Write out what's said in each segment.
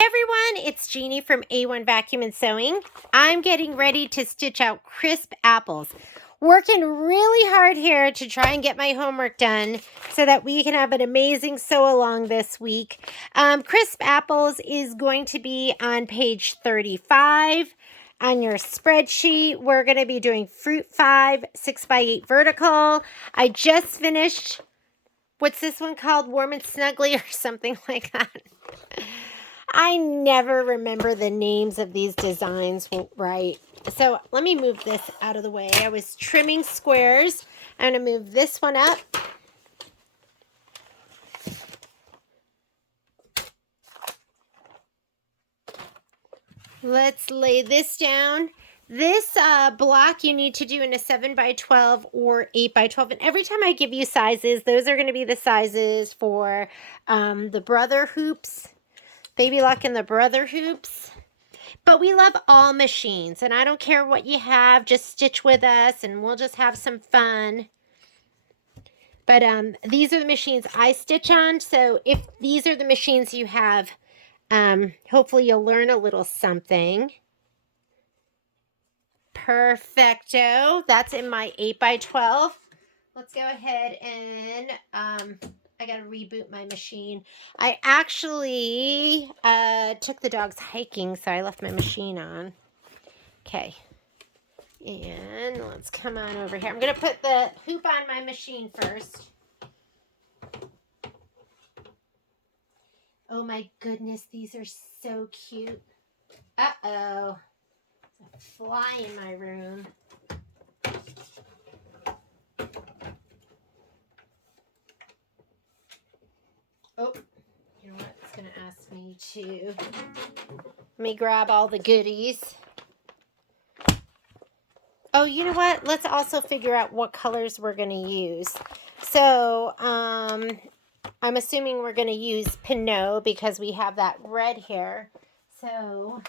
Hey everyone, it's Jeannie from A1 Vacuum and Sewing. I'm getting ready to stitch out crisp apples. Working really hard here to try and get my homework done so that we can have an amazing sew along this week. Crisp apples is going to be on page 35 on your spreadsheet. We're going to be doing fruit 5, 6x8 vertical. I just finished, what's this one called? Warm and Snuggly or something like that. I never remember the names of these designs right. So let me move this out of the way. I was trimming squares. I'm going to move this one up. Let's lay this down. This block you need to do in a 7x12 or 8x12. And every time I give you sizes, those are going to be the sizes for the brother hoops. Baby Lock and the brother hoops. But we love all machines, and I don't care what you have, just stitch with us and we'll just have some fun. But these are the machines I stitch on, so if these are the machines you have, hopefully you'll learn a little something. Perfecto. That's in my 8x12. Let's go ahead and I got to reboot my machine. I actually took the dogs hiking, so I left my machine on. Okay. And let's come on over here. I'm going to put the hoop on my machine first. Oh my goodness, these are so cute. Uh-oh. There's a fly in my room. Oh, you know what? It's going to ask me to... Let me grab all the goodies. Oh, you know what? Let's also figure out what colors we're going to use. So, I'm assuming we're going to use Pinot because we have that red here. So,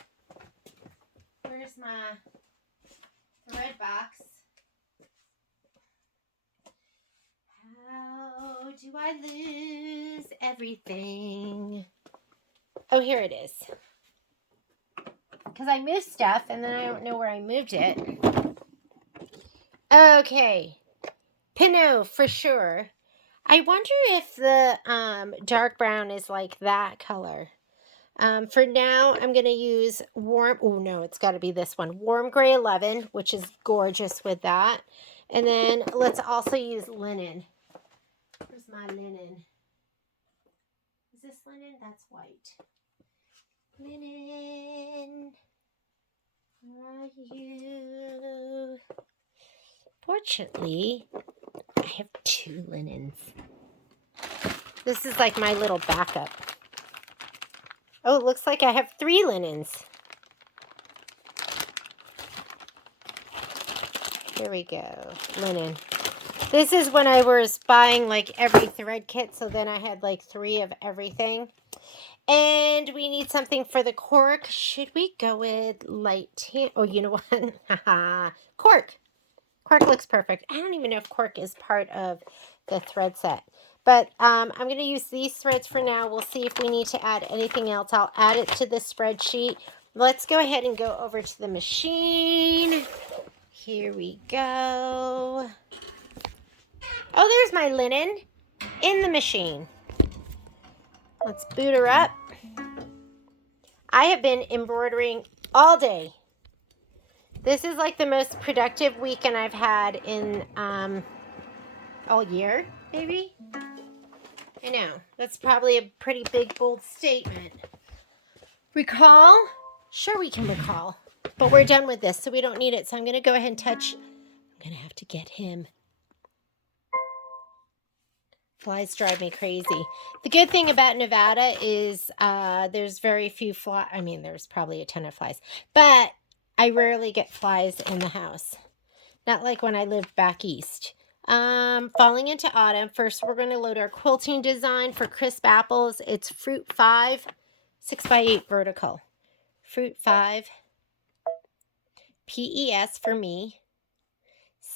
where's my thread box? How do I lose everything? Oh, here it is. Because I moved stuff and then I don't know where I moved it. Okay. Pinot for sure. I wonder if the dark brown is like that color. For now, I'm going to use warm... Oh, no, it's got to be this one. Warm Gray 11, which is gorgeous with that. And then let's also use linen. Where's my linen? Is this linen? That's white. Linen. Where are you? Fortunately, I have 2 linens. This is like my little backup. Oh, it looks like I have 3 linens. Here we go. Linen. This is when I was buying like every thread kit, so then I had like 3 of everything. And we need something for the cork. Should we go with light tan? Oh, you know what? Cork. Cork looks perfect. I don't even know if cork is part of the thread set. But I'm going to use these threads for now. We'll see if we need to add anything else. I'll add it to the spreadsheet. Let's go ahead and go over to the machine. Here we go. Oh, there's my linen in the machine. Let's boot her up. I have been embroidering all day. This is like the most productive weekend I've had in all year, maybe. I know, that's probably a pretty big, bold statement. Recall? Sure, we can recall. But we're done with this, so we don't need it. So I'm going to go ahead and touch. I'm going to have to get him. Flies drive me crazy. The good thing about Nevada is there's very few flies. I mean, there's probably a ton of flies. But I rarely get flies in the house. Not like when I lived back east. Falling into autumn. First, we're going to load our quilting design for crisp apples. It's Fruit 5, 6x8 vertical. Fruit 5, PES for me,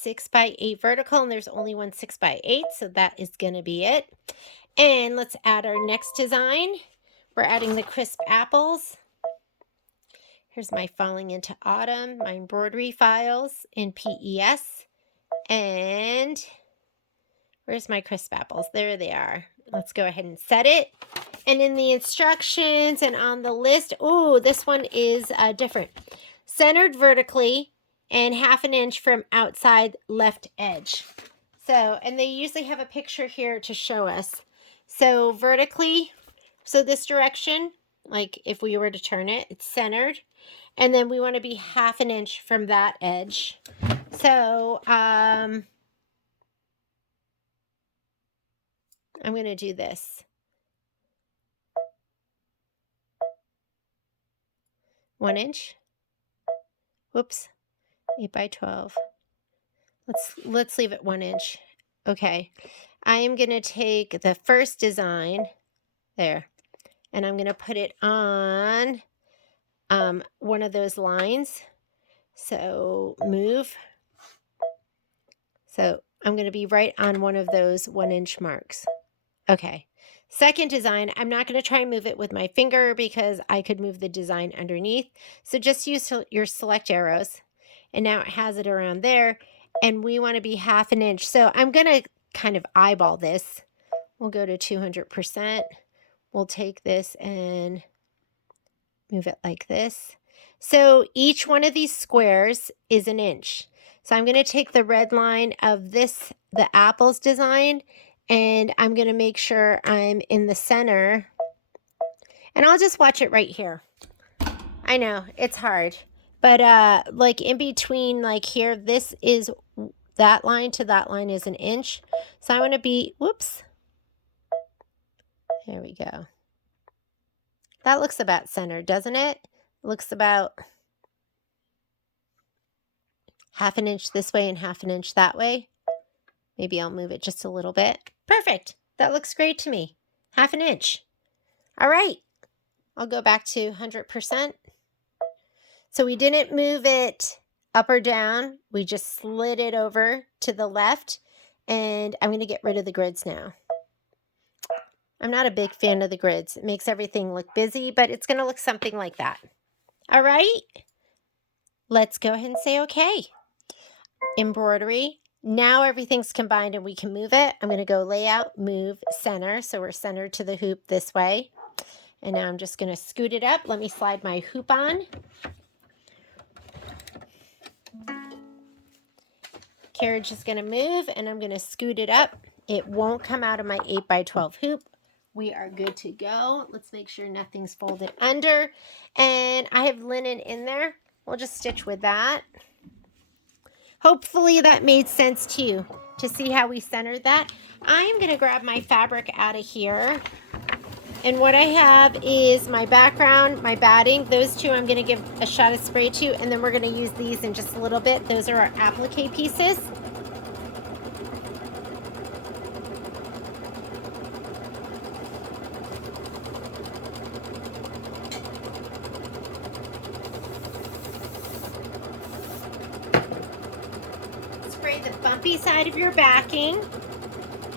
6x8 vertical, and there's only one 6x8, so that is going to be it. And let's add our next design, We're adding the crisp apples. Here's my Falling into Autumn, my embroidery files in PES. And where's my crisp apples? There they are. Let's go ahead and set it. And in the instructions and on the list, oh, this one is different. Centered vertically and 1/2 inch from outside left edge. So, and they usually have a picture here to show us. So vertically, so this direction, like if we were to turn it, it's centered. And then we want to be 1/2 inch from that edge. So, I'm going to do this. 1 inch. Whoops. 8 by 12. Let's leave it 1 inch. Okay. I am going to take the first design there, and I'm going to put it on one of those lines. So move. So I'm going to be right on one of those 1 inch marks. Okay. Second design, I'm not going to try and move it with my finger because I could move the design underneath. So just use your select arrows. And now it has it around there. And we want to be 1/2 inch. So I'm going to kind of eyeball this. We'll go to 200%. We'll take this and move it like this. So each one of these squares is 1 inch. So I'm going to take the red line of this, the apples design, and I'm going to make sure I'm in the center. And I'll just watch it right here. I know, it's hard. But like in between, like here, this is that line to that line is 1 inch. So I want to be, whoops. There we go. That looks about centered, doesn't it? Looks about 1/2 inch this way and 1/2 inch that way. Maybe I'll move it just a little bit. Perfect. That looks great to me. 1/2 inch. All right. I'll go back to 100%. So we didn't move it up or down. We just slid it over to the left. And I'm going to get rid of the grids now. I'm not a big fan of the grids. It makes everything look busy, but it's going to look something like that. All right. Let's go ahead and say okay. Embroidery. Now everything's combined and we can move it. I'm going to go layout, move, center. So we're centered to the hoop this way. And now I'm just going to scoot it up. Let me slide my hoop on. Carriage is going to move and I'm going to scoot it up. It won't come out of my 8 by 12 hoop. We are good to go. Let's make sure nothing's folded under. And I have linen in there. We'll just stitch with that. Hopefully that made sense to you to see how we centered that. I am going to grab my fabric out of here. And what I have is my background, my batting. Those two I'm going to give a shot of spray to. And then we're going to use these in just a little bit. Those are our applique pieces. Spray the bumpy side of your backing,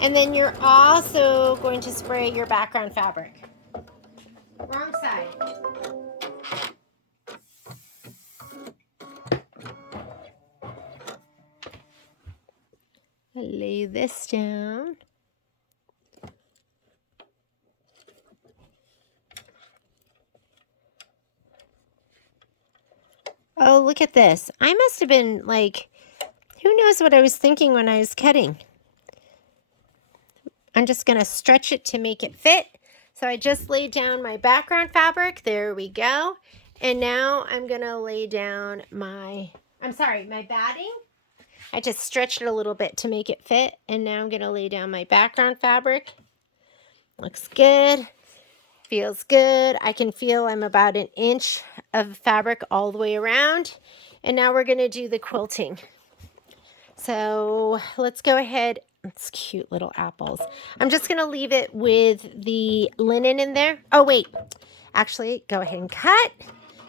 and then you're also going to spray your background fabric. Wrong side. I'll lay this down. Oh, look at this. I must have been like, who knows what I was thinking when I was cutting. I'm just going to stretch it to make it fit. So I just laid down my background fabric. There we go. And now I'm going to lay down my batting. I just stretched it a little bit to make it fit. And now I'm going to lay down my background fabric. Looks good. Feels good. I can feel I'm about 1 inch of fabric all the way around. And now we're going to do the quilting. So let's go ahead. It's cute little apples. I'm just going to leave it with the linen in there. Oh, wait. Actually, go ahead and cut.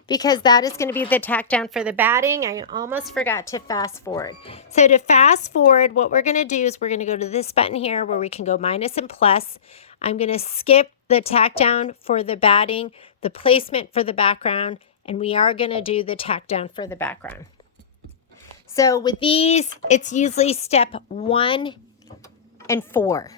because that is going to be the tack down for the batting. I almost forgot to fast forward. So to fast forward, what we're going to do is we're going to go to this button here where we can go minus and plus. I'm going to skip the tack down for the batting, the placement for the background, and we are going to do the tack down for the background. So with these, it's usually step 1 and 4.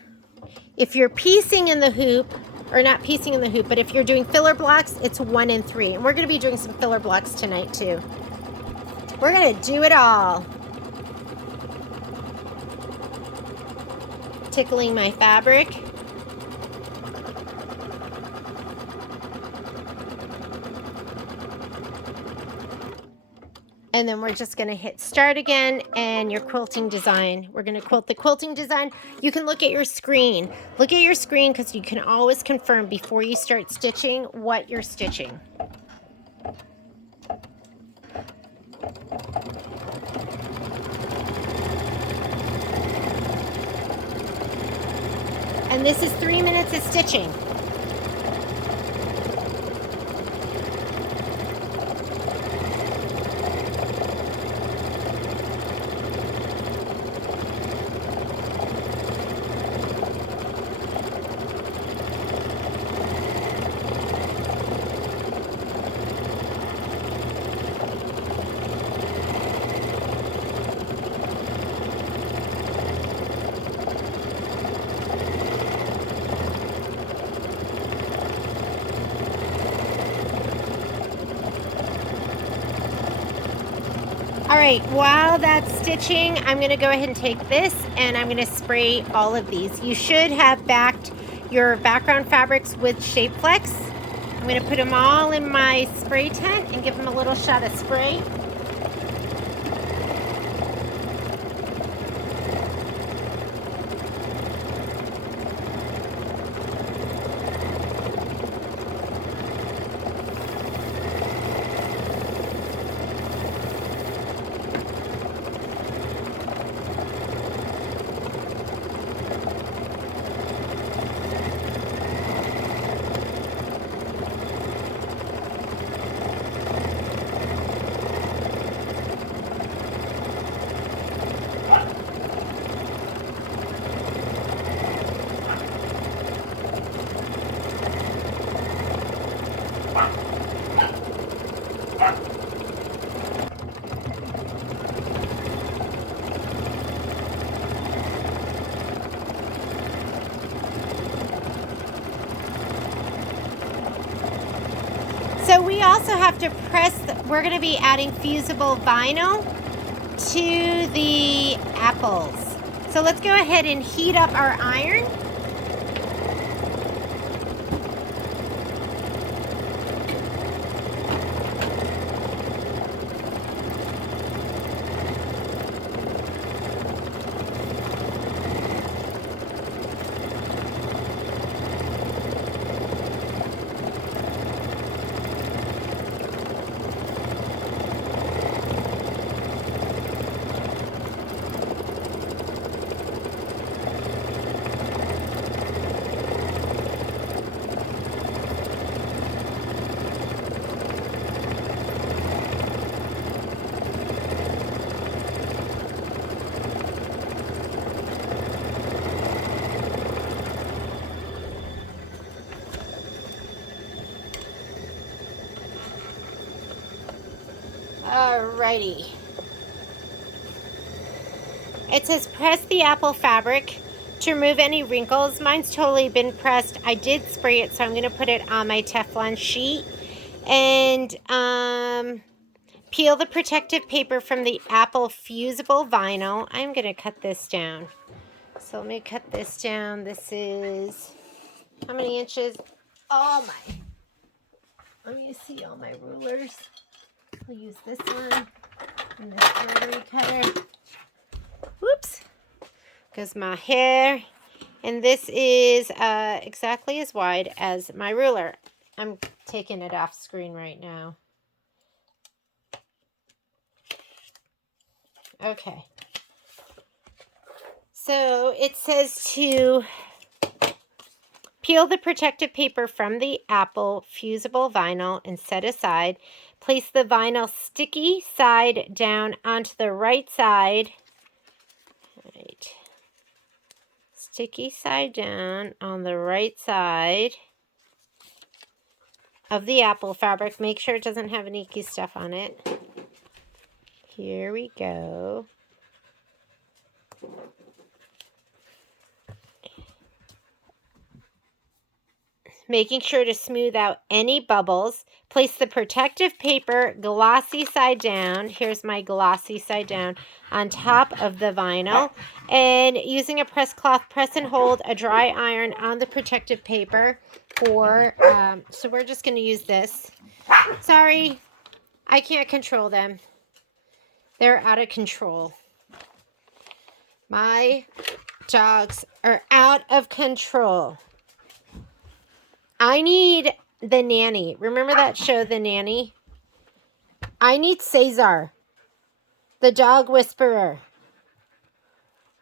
If you're piecing in the hoop, or not piecing in the hoop, but if you're doing filler blocks, it's 1 and 3. And we're going to be doing some filler blocks tonight too. We're going to do it all. Tickling my fabric. And then we're just going to hit start again, and your quilting design. We're going to quilt the quilting design. You can look at your screen. Look at your screen because you can always confirm before you start stitching what you're stitching. And this is 3 minutes of stitching. All right, while that's stitching, I'm going to go ahead and take this and I'm going to spray all of these. You should have backed your background fabrics with Shape Flex. I'm going to put them all in my spray tent and give them a little shot of spray. So we also have to press, we're going to be adding fusible vinyl to the apples. So let's go ahead and heat up our iron. Alrighty. It says press the apple fabric to remove any wrinkles. Mine's totally been pressed. I did spray it, so I'm going to put it on my Teflon sheet. And peel the protective paper from the apple fusible vinyl. I'm going to cut this down. So let me cut this down. This is, how many inches? Oh my. Let me see all my rulers. I'll use this one and this rotary cutter. Whoops. Because my hair. And this is exactly as wide as my ruler. I'm taking it off screen right now. Okay. So it says to Peel the protective paper from the apple fusible vinyl and set aside. Place the vinyl sticky side down onto the right side. Right. Sticky side down on the right side of the apple fabric. Make sure it doesn't have any icky stuff on it. Here we go. Making sure to smooth out any bubbles. Place the protective paper glossy side down. Here's my glossy side down on top of the vinyl. And using a press cloth, press and hold a dry iron on the protective paper for, so we're just going to use this. Sorry, I can't control them. They're out of control. My dogs are out of control. I need the nanny. Remember that show, The Nanny? I need Cesar, the dog whisperer.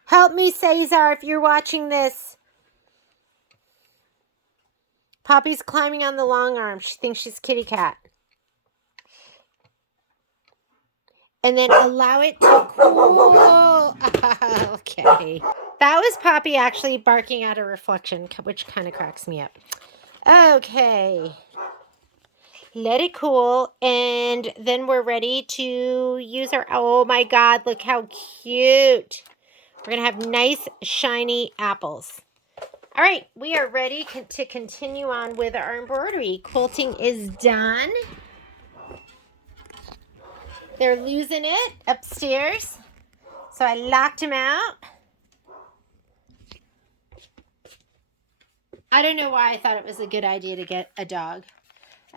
Help me, Cesar, if you're watching this. Poppy's climbing on the long arm. She thinks she's kitty cat. And then allow it to cool. Okay. That was Poppy actually barking at a reflection, which kind of cracks me up. Okay. Let it cool, and then we're ready to use our, oh my God, look how cute. We're going to have nice, shiny apples. All right, we are ready to continue on with our embroidery. Quilting is done. They're losing it upstairs, so I locked them out. I don't know why I thought it was a good idea to get a dog.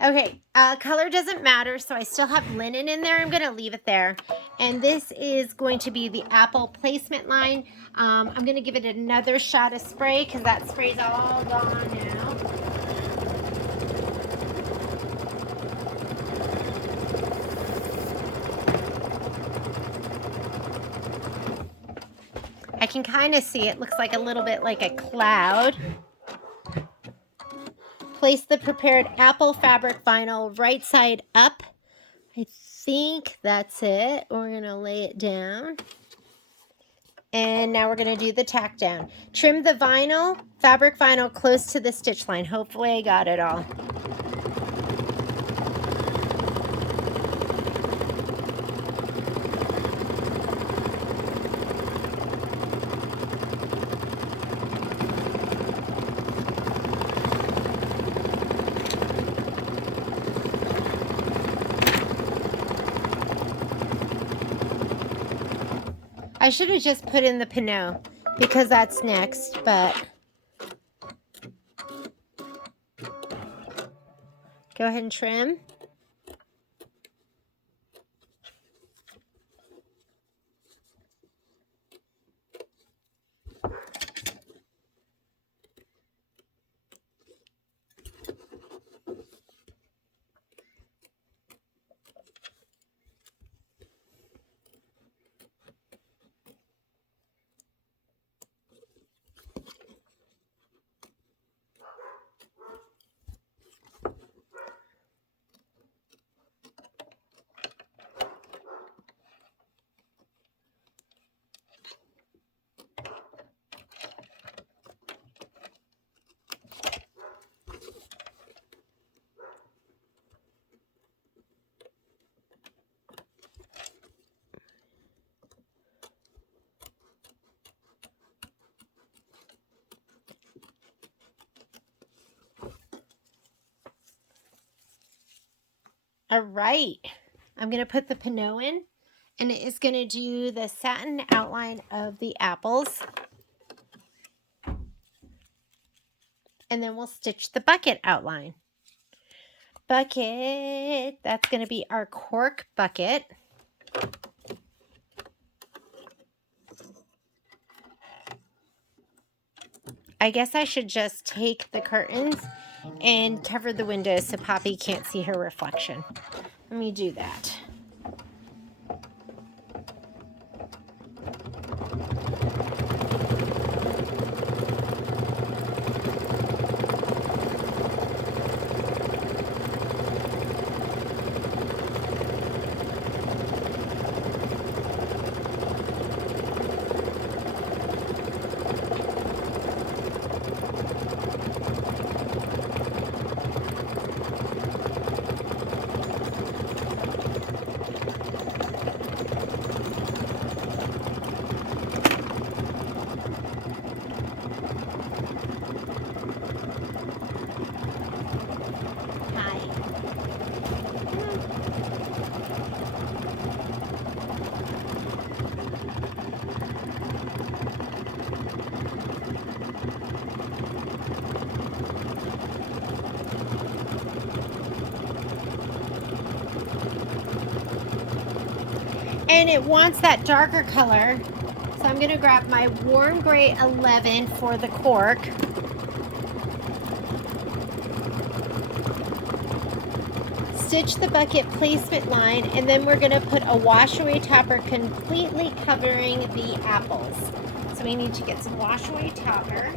Okay, color doesn't matter, so I still have linen in there. I'm going to leave it there. And this is going to be the apple placement line. I'm going to give it another shot of spray because that spray's all gone now. I can kind of see it looks like a little bit like a cloud. Place the prepared apple fabric vinyl right side up. I think that's it. We're going to lay it down. And now we're going to do the tack down. Trim the vinyl, fabric vinyl close to the stitch line. Hopefully I got it all. I should have just put in the pinot because that's next, but go ahead and trim. All right, I'm going to put the pinot in, and it is going to do the satin outline of the apples. And then we'll stitch the bucket outline. Bucket, that's going to be our cork bucket. I guess I should just take the curtains and cover the windows so Poppy can't see her reflection. Let me do that. And it wants that darker color. So I'm going to grab my warm gray 11 for the cork. Stitch the bucket placement line, and then we're going to put a wash away topper completely covering the apples. So we need to get some wash away topper.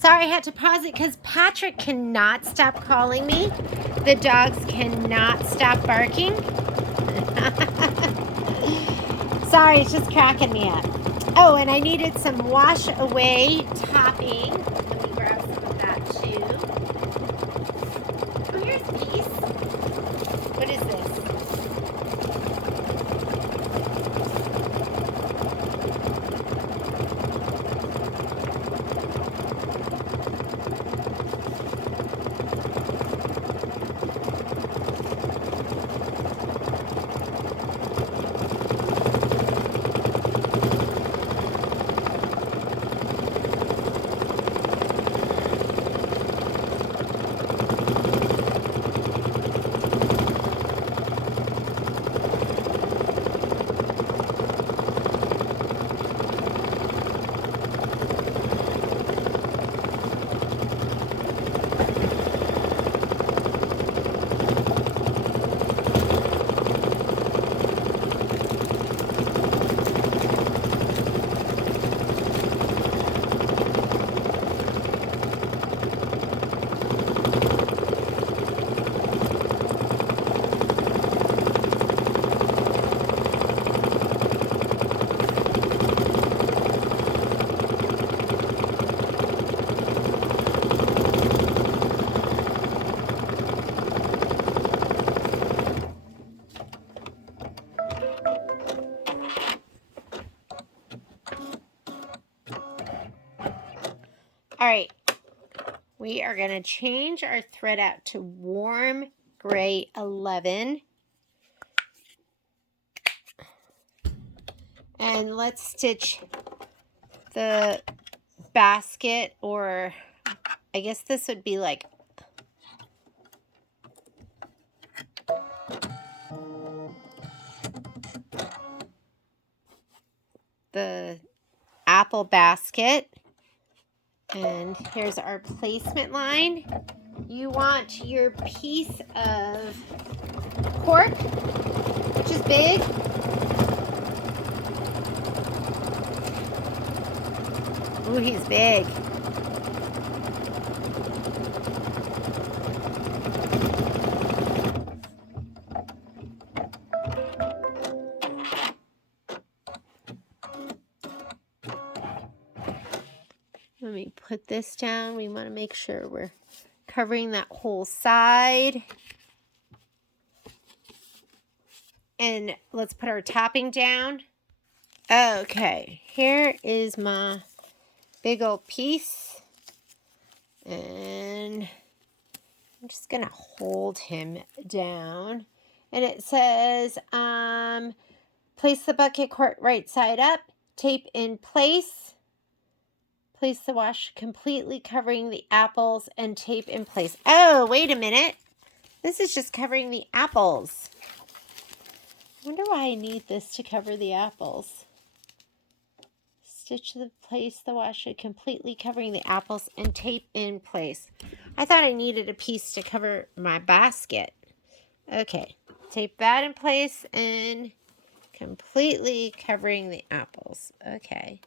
Sorry, I had to pause it because Patrick cannot stop calling me. The dogs cannot stop barking. Sorry, it's just cracking me up. Oh, and I needed some wash away topping. Let me grab some of that too. Oh, here's a piece. What is this? All right, we are going to change our thread out to warm gray 11. And let's stitch the basket, or I guess this would be like the apple basket. And here's our placement line. You want your piece of cork, which is big. Ooh, he's big. Let me put this down. We want to make sure we're covering that whole side. And let's put our topping down. Okay, here is my big old piece. And I'm just going to hold him down. And it says, place the bucket cork right side up, tape in place. Place the wash completely covering the apples and tape in place. Oh, wait a minute. This is just covering the apples. I wonder why I need this to cover the apples. Stitch the place the wash completely covering the apples and tape in place. I thought I needed a piece to cover my basket. Okay, tape that in place and completely covering the apples. Okay.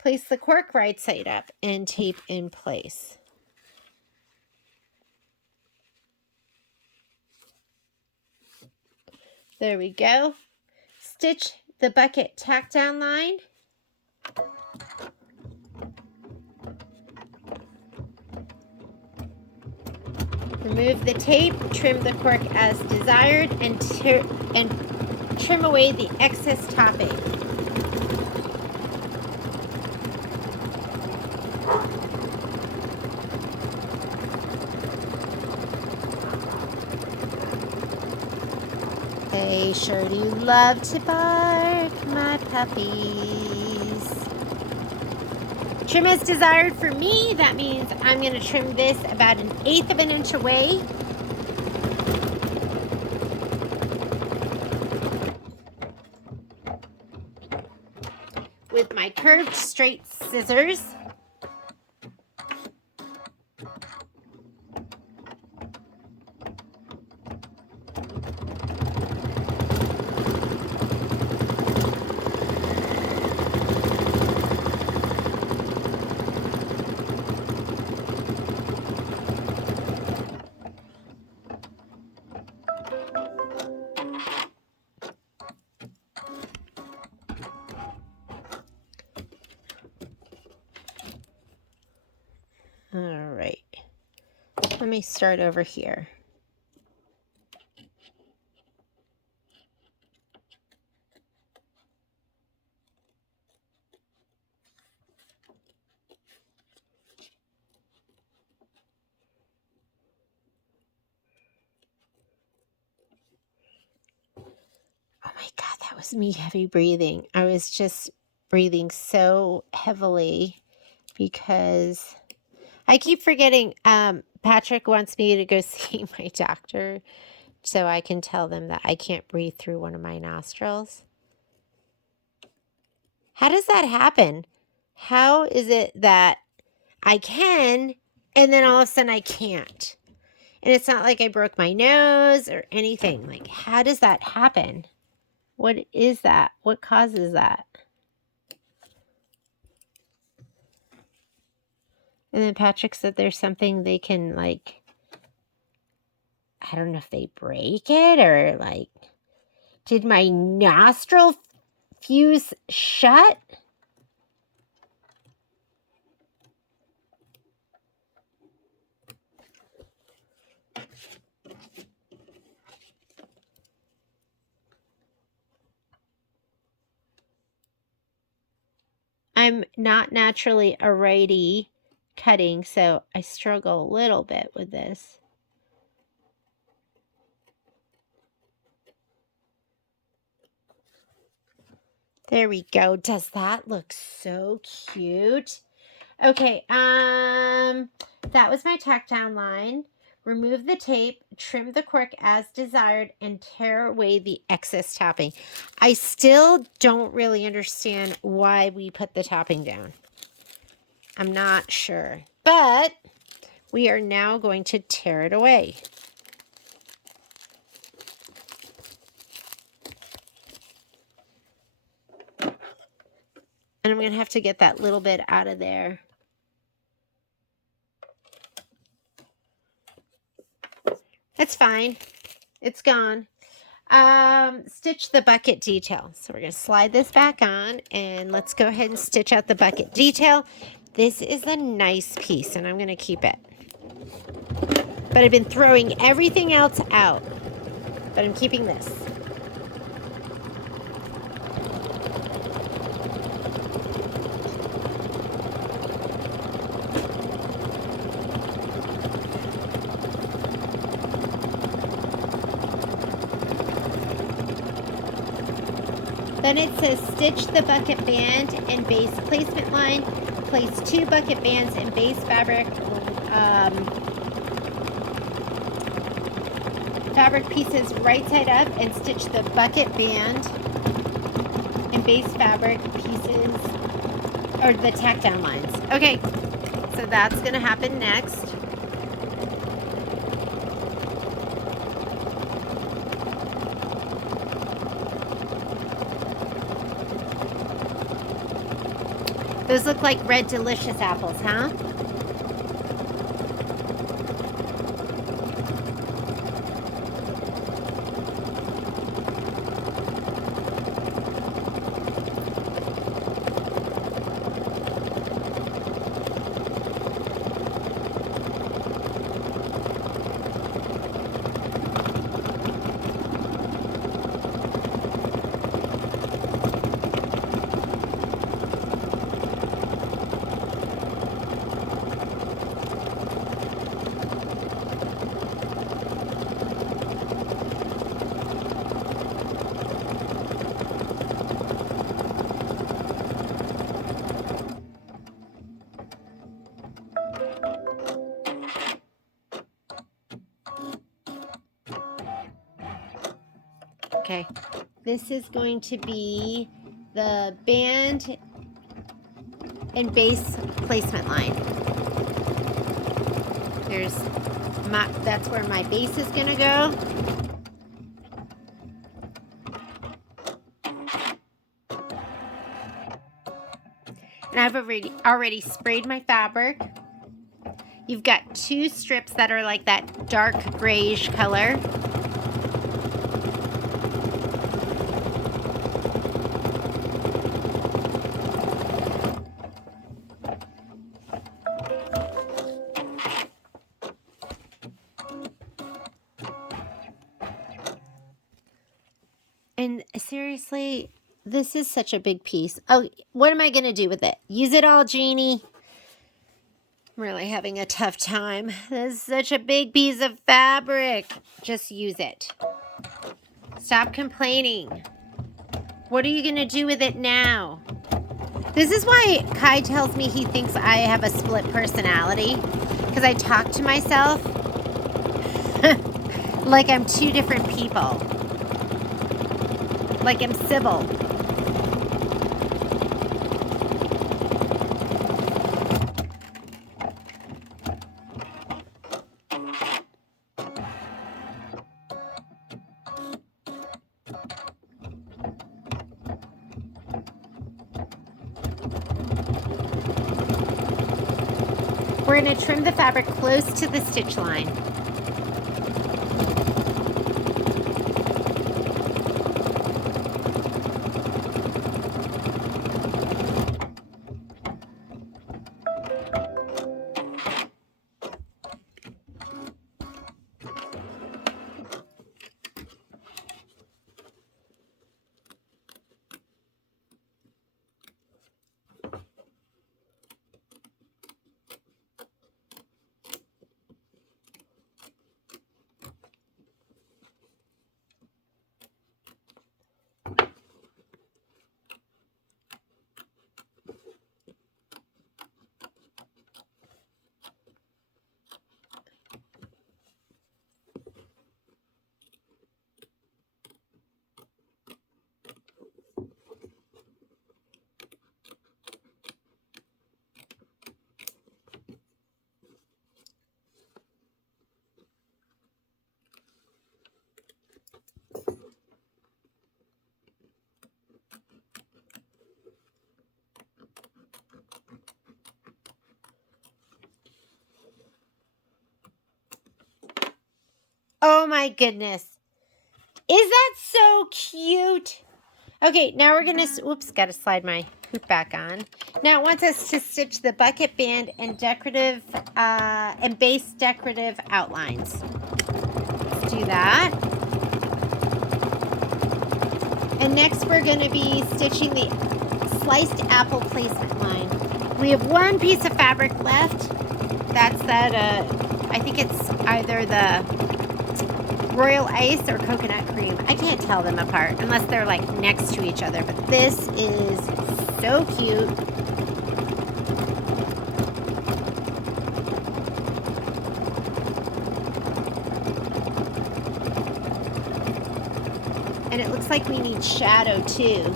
Place the cork right side up and tape in place. There we go. Stitch the bucket tack down line. Remove the tape, trim the cork as desired, and trim away the excess topping. They sure do love to bark, my puppies. Trim as desired for me. That means I'm going to trim this about 1/8 of an inch away. With my curved straight scissors. All right, let me start over here. Oh my God, that was me heavy breathing. I was just breathing so heavily because I keep forgetting. Patrick wants me to go see my doctor so I can tell them that I can't breathe through one of my nostrils. How does that happen? How is it that I can and then all of a sudden I can't? And it's not like I broke my nose or anything. Like, how does that happen? What is that? What causes that? And then Patrick said there's something they can, like, I don't know if they break it or, like, did my nostril fuse shut? I'm not naturally a righty cutting, so I struggle a little bit with this. There we go. Does that look so cute? Okay, that was my tack down line. Remove the tape, trim the cork as desired, and tear away the excess topping. I still don't really understand why we put the topping down. I'm not sure, but we are now going to tear it away. And I'm going to have to get that little bit out of there. That's fine. It's gone. Stitch the bucket detail. So we're going to slide this back on and let's go ahead and stitch out the bucket detail. This is a nice piece and I'm going to keep it. But I've been throwing everything else out. But I'm keeping this. Then it says stitch the bucket band and base placement line. Place 2 bucket bands in base fabric pieces right side up and stitch the bucket band and base fabric pieces or the tack down lines. Okay, so that's going to happen next. Those look like red delicious apples, huh? Okay, this is going to be the band and base placement line. That's where my base is gonna go. And I've already sprayed my fabric. You've got 2 strips that are like that dark grayish color. And seriously, this is such a big piece. Oh, what am I going to do with it? Use it all, Jeannie. I'm really having a tough time. This is such a big piece of fabric. Just use it. Stop complaining. What are you going to do with it now? This is why Kai tells me he thinks I have a split personality. Because I talk to myself like I'm 2 different people. Like I'm Sybil. We're going to trim the fabric close to the stitch line. Oh my goodness. Is that so cute? Okay, now we're going to, oops, got to slide my hoop back on. Now it wants us to stitch the bucket band and decorative, and base decorative outlines. Let's do that. And next we're going to be stitching the sliced apple placement line. We have 1 piece of fabric left. That's that, I think it's either the royal ice or coconut cream. I can't tell them apart unless they're like next to each other, but this is so cute. And it looks like we need shadow too.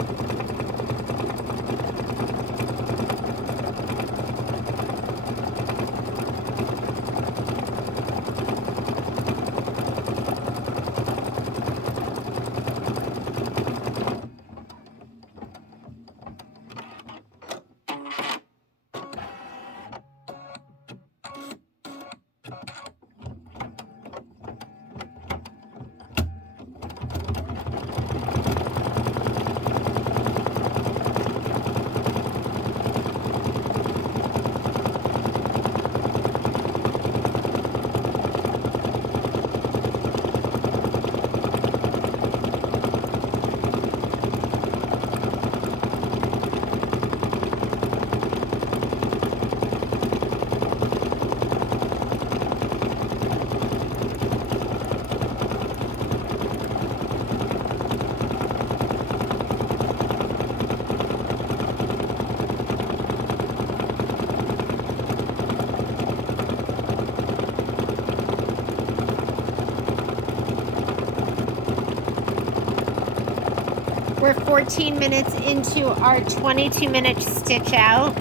We're 14 minutes into our 22-minute stitch out.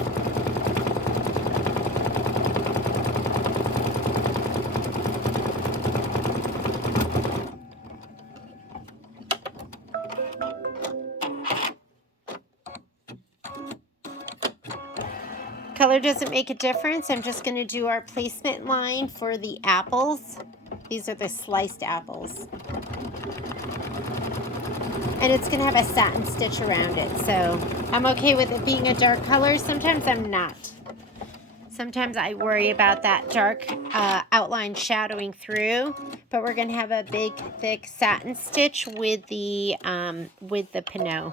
Color doesn't make a difference. I'm just going to do our placement line for the apples. These are the sliced apples. And it's going to have a satin stitch around it. So I'm okay with it being a dark color. Sometimes I'm not. Sometimes I worry about that dark outline shadowing through. But we're going to have a big, thick satin stitch with the pinot.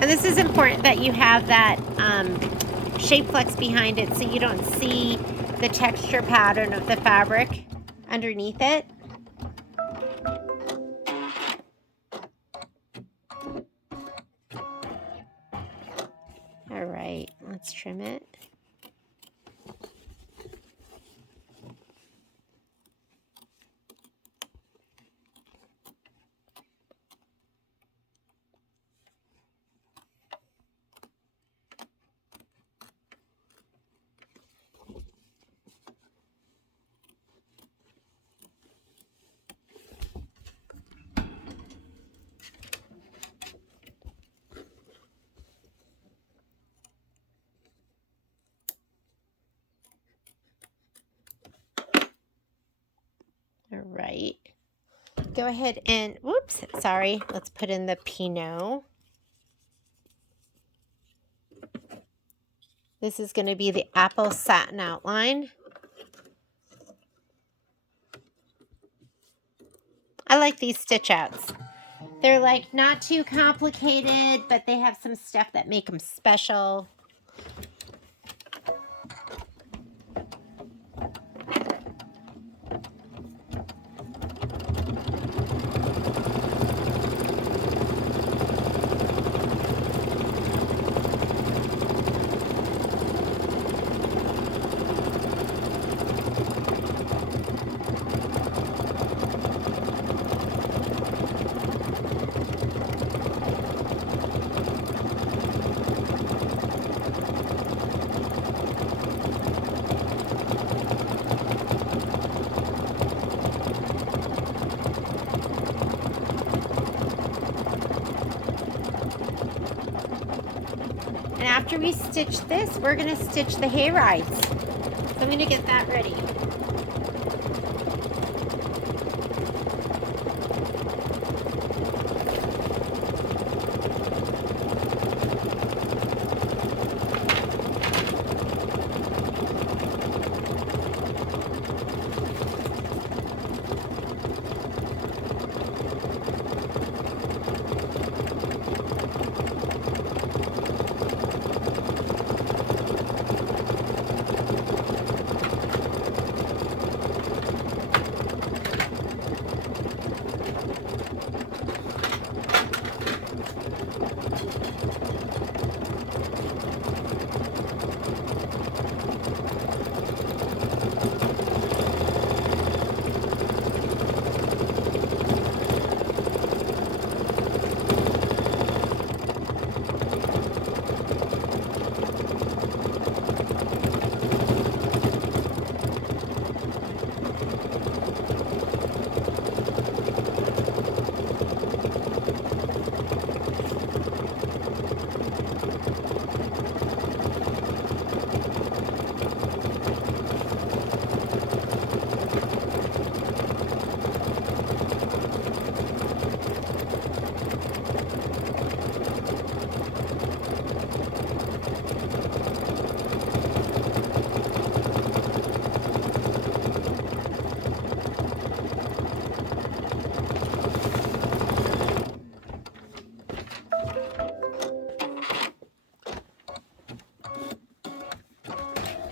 And this is important that you have that shape flex behind it so you don't see the texture pattern of the fabric underneath it. All right, let's trim it. All right. Go ahead and, whoops, sorry. Let's put in the Pinot. This is going to be the apple satin outline. I like these stitch outs. They're like not too complicated, but they have some stuff that make them special. And after we stitch this, we're going to stitch the hayrides. So I'm going to get that ready.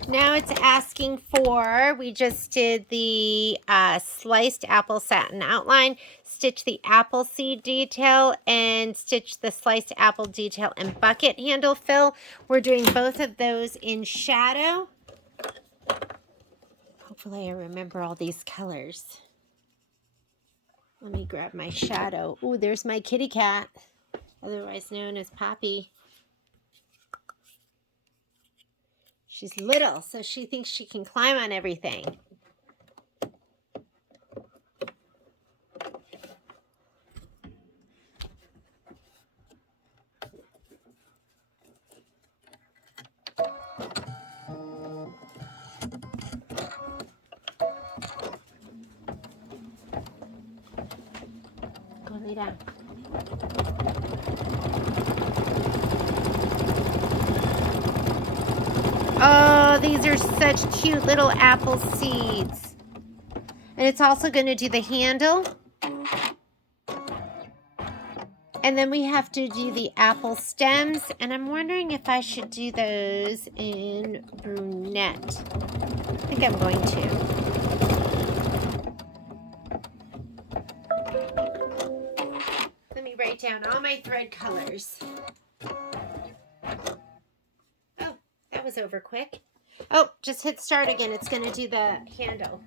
Now it's asking for, we just did the sliced apple satin outline. stitch the apple seed detail and stitch the sliced apple detail and bucket handle fill. We're doing both of those in shadow. Hopefully I remember all these colors. Let me grab my shadow. Ooh, there's my kitty cat, otherwise known as Poppy. She's little, so she thinks she can climb on everything. Go lay down. Oh, these are such cute little apple seeds. And it's also going to do the handle. And then we have to do the apple stems. And I'm wondering if I should do those in brunette. I think I'm going to. Let me write down all my thread colors. That was over quick. Oh, just hit start again. It's going to do the handle.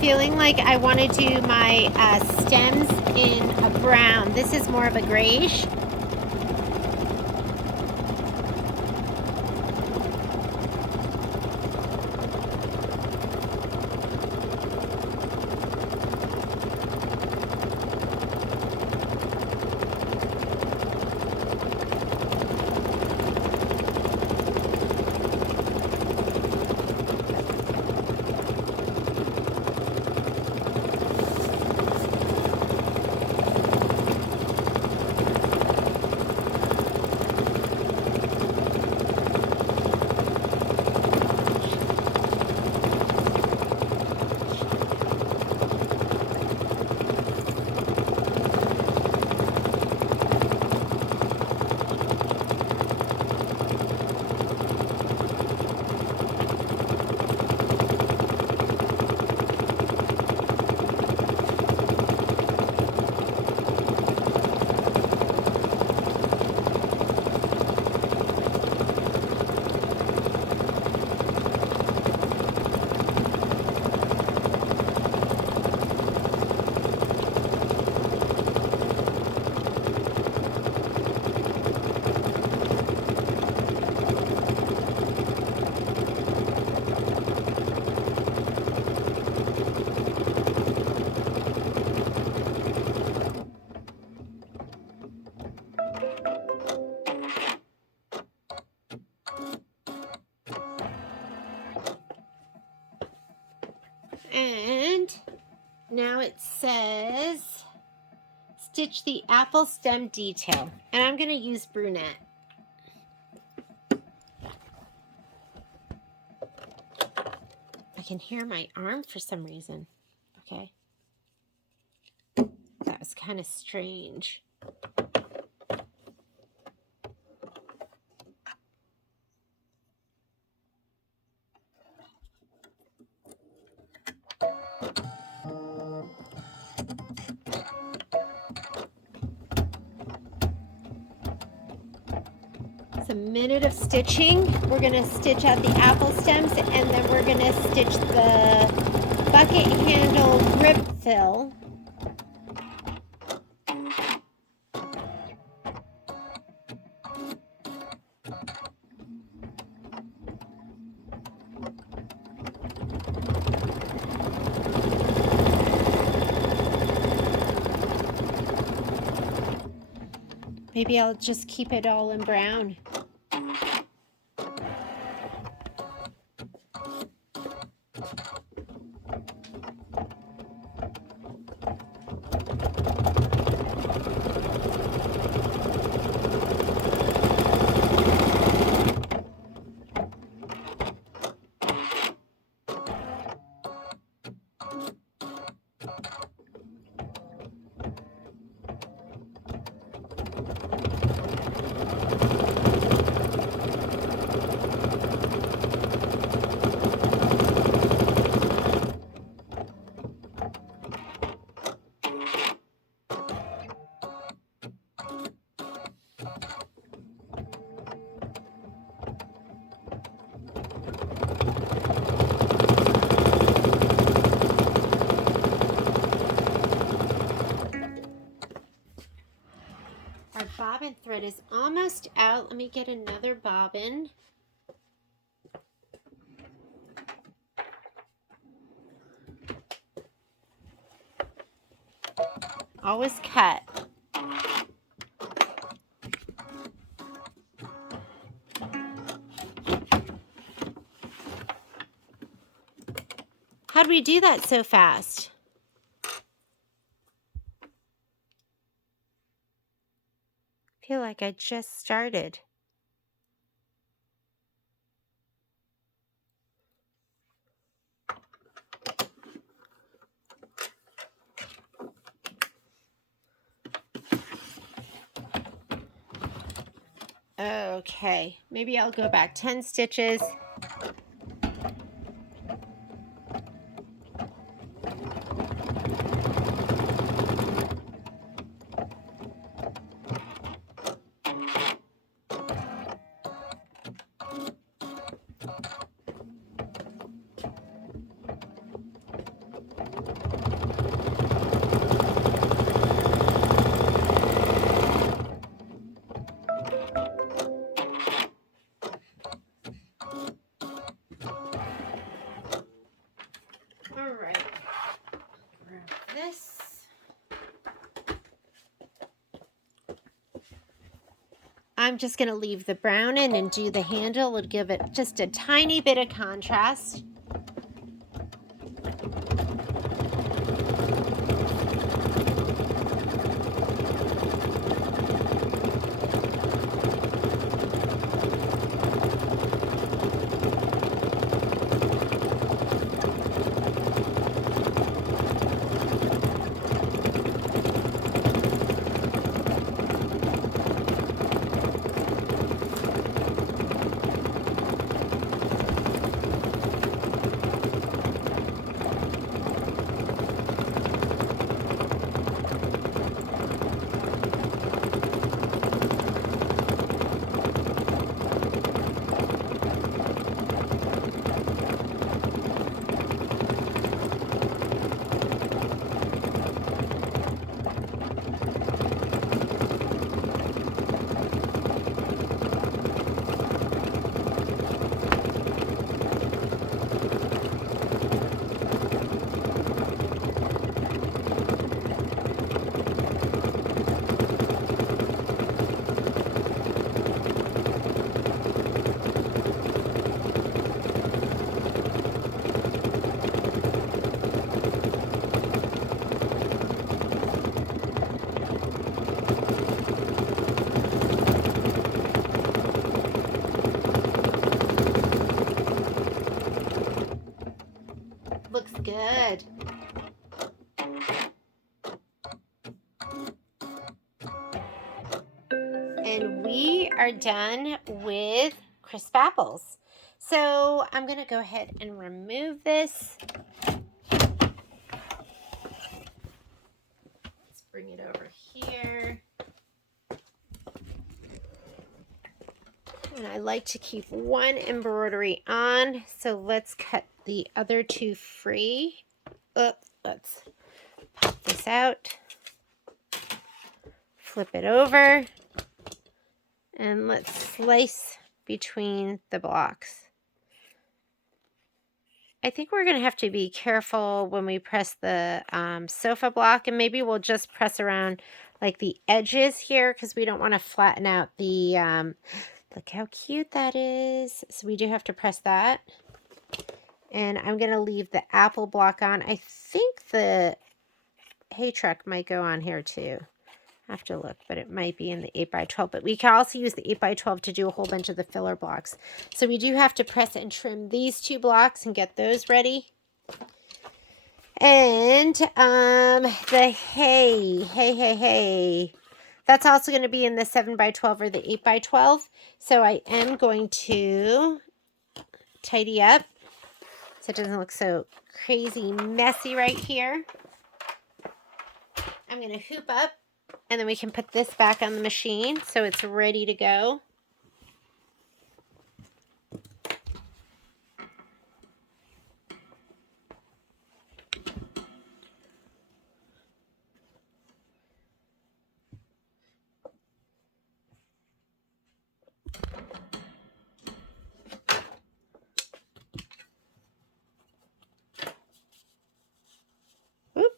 Feeling like I want to do my stems in a brown. This is more of a grayish. And now it says stitch the apple stem detail, and I'm going to use brunette. I can hear my arm for some reason. Okay. That was kind of strange. It's a minute of stitching. We're going to stitch out the apple stems, and then we're going to stitch the bucket handle grip fill. Maybe I'll just keep it all in brown. Our bobbin thread is almost out. Let me get another bobbin. Always cut. How'd we do that so fast? I feel like I just started. Okay, maybe I'll go back 10 stitches. All right, grab this. I'm just going to leave the brown in and do the handle. It'll give it just a tiny bit of contrast. Looks good. And we are done with crisp apples. So I'm going to go ahead and remove this. Let's bring it over here. And I like to keep one embroidery on, so let's cut the other two free. Let's pop this out, flip it over, and let's slice between the blocks. I think we're going to have to be careful when we press the sofa block, and maybe we'll just press around like the edges here because we don't want to flatten out the, look how cute that is. So we do have to press that. And I'm going to leave the apple block on. I think the hay truck might go on here too. I have to look, but it might be in the 8x12. But we can also use the 8x12 to do a whole bunch of the filler blocks. So we do have to press and trim these 2 blocks and get those ready. And the hay. That's also going to be in the 7x12 or the 8x12. So I am going to tidy up so it doesn't look so crazy messy right here. I'm going to hoop up, and then we can put this back on the machine so it's ready to go. Oop.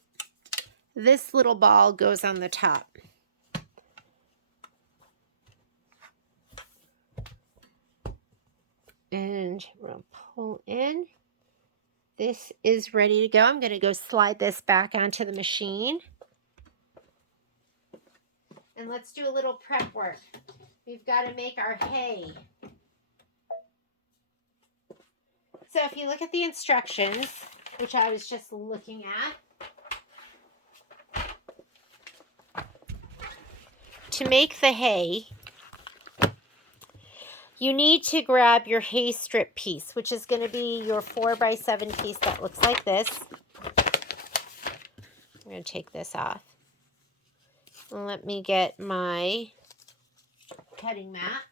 This little ball goes on the top. And we'll pull in. This is ready to go. I'm going to go slide this back onto the machine. And let's do a little prep work. We've got to make our hay. So if you look at the instructions, which I was just looking at, to make the hay, you need to grab your hay strip piece, which is going to be your 4x7 piece that looks like this. I'm going to take this off. Let me get my cutting mat.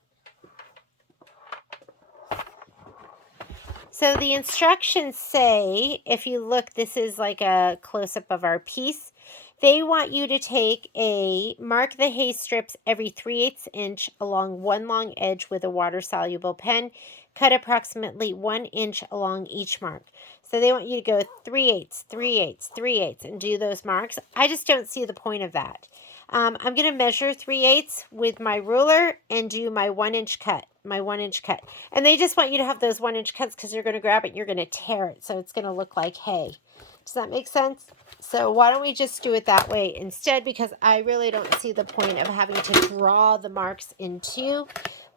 So the instructions say, if you look, this is like a close-up of our piece. They want you to mark the hay strips every 3/8 inch along one long edge with a water-soluble pen. Cut approximately 1 inch along each mark. So they want you to go 3/8, 3/8, 3/8 and do those marks. I just don't see the point of that. I'm going to measure 3/8 with my ruler and do my 1 inch cut. And they just want you to have those 1 inch cuts because you're going to grab it and you're going to tear it. So it's going to look like hay. Does that make sense? So why don't we just do it that way instead, because I really don't see the point of having to draw the marks in 2.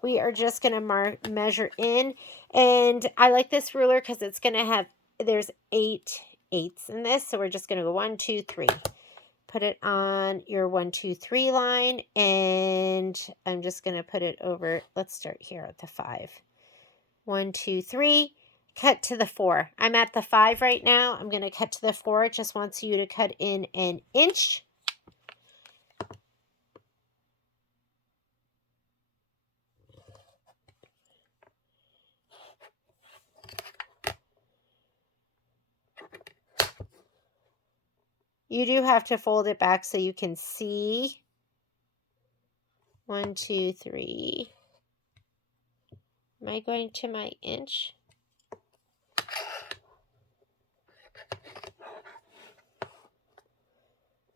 We are just going to measure in. And I like this ruler because it's going to have, there's 8 eighths in this. So we're just going to go 1, 2, 3. Put it on your 1, 2, 3 line, and I'm just going to put it over. Let's start here at the 5. 1, 2, 3. Cut to the 4. I'm at the 5 right now. I'm going to cut to the 4. It just wants you to cut in 1 inch. You do have to fold it back so you can see. 1, 2, 3. Am I going to my inch?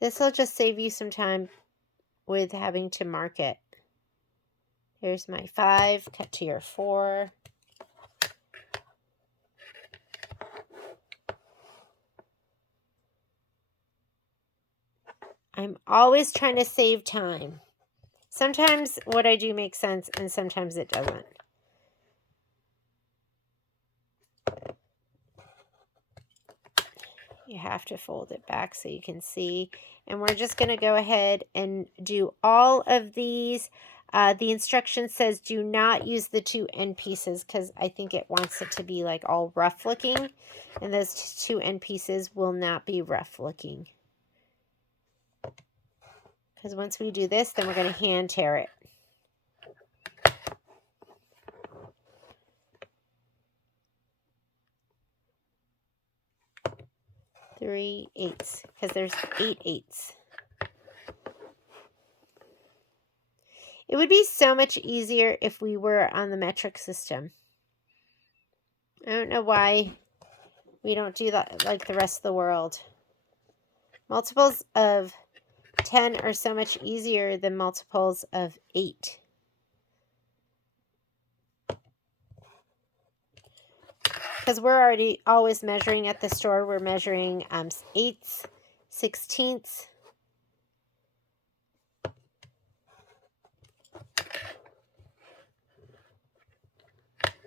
This will just save you some time with having to mark it. Here's my 5. Cut to your 4. I'm always trying to save time. Sometimes what I do makes sense and sometimes it doesn't. You have to fold it back so you can see. And we're just going to go ahead and do all of these. The instruction says do not use the 2 end pieces because I think it wants it to be like all rough looking. And those 2 end pieces will not be rough looking. Because once we do this, then we're going to hand tear it. Three eighths, because there's 8 eighths. It would be so much easier if we were on the metric system. I don't know why we don't do that like the rest of the world. Multiples of 10 are so much easier than multiples of 8. Because we're already always measuring at the store. We're measuring 8ths, 16ths.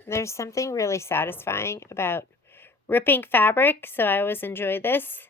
There's something really satisfying about ripping fabric, so I always enjoy this.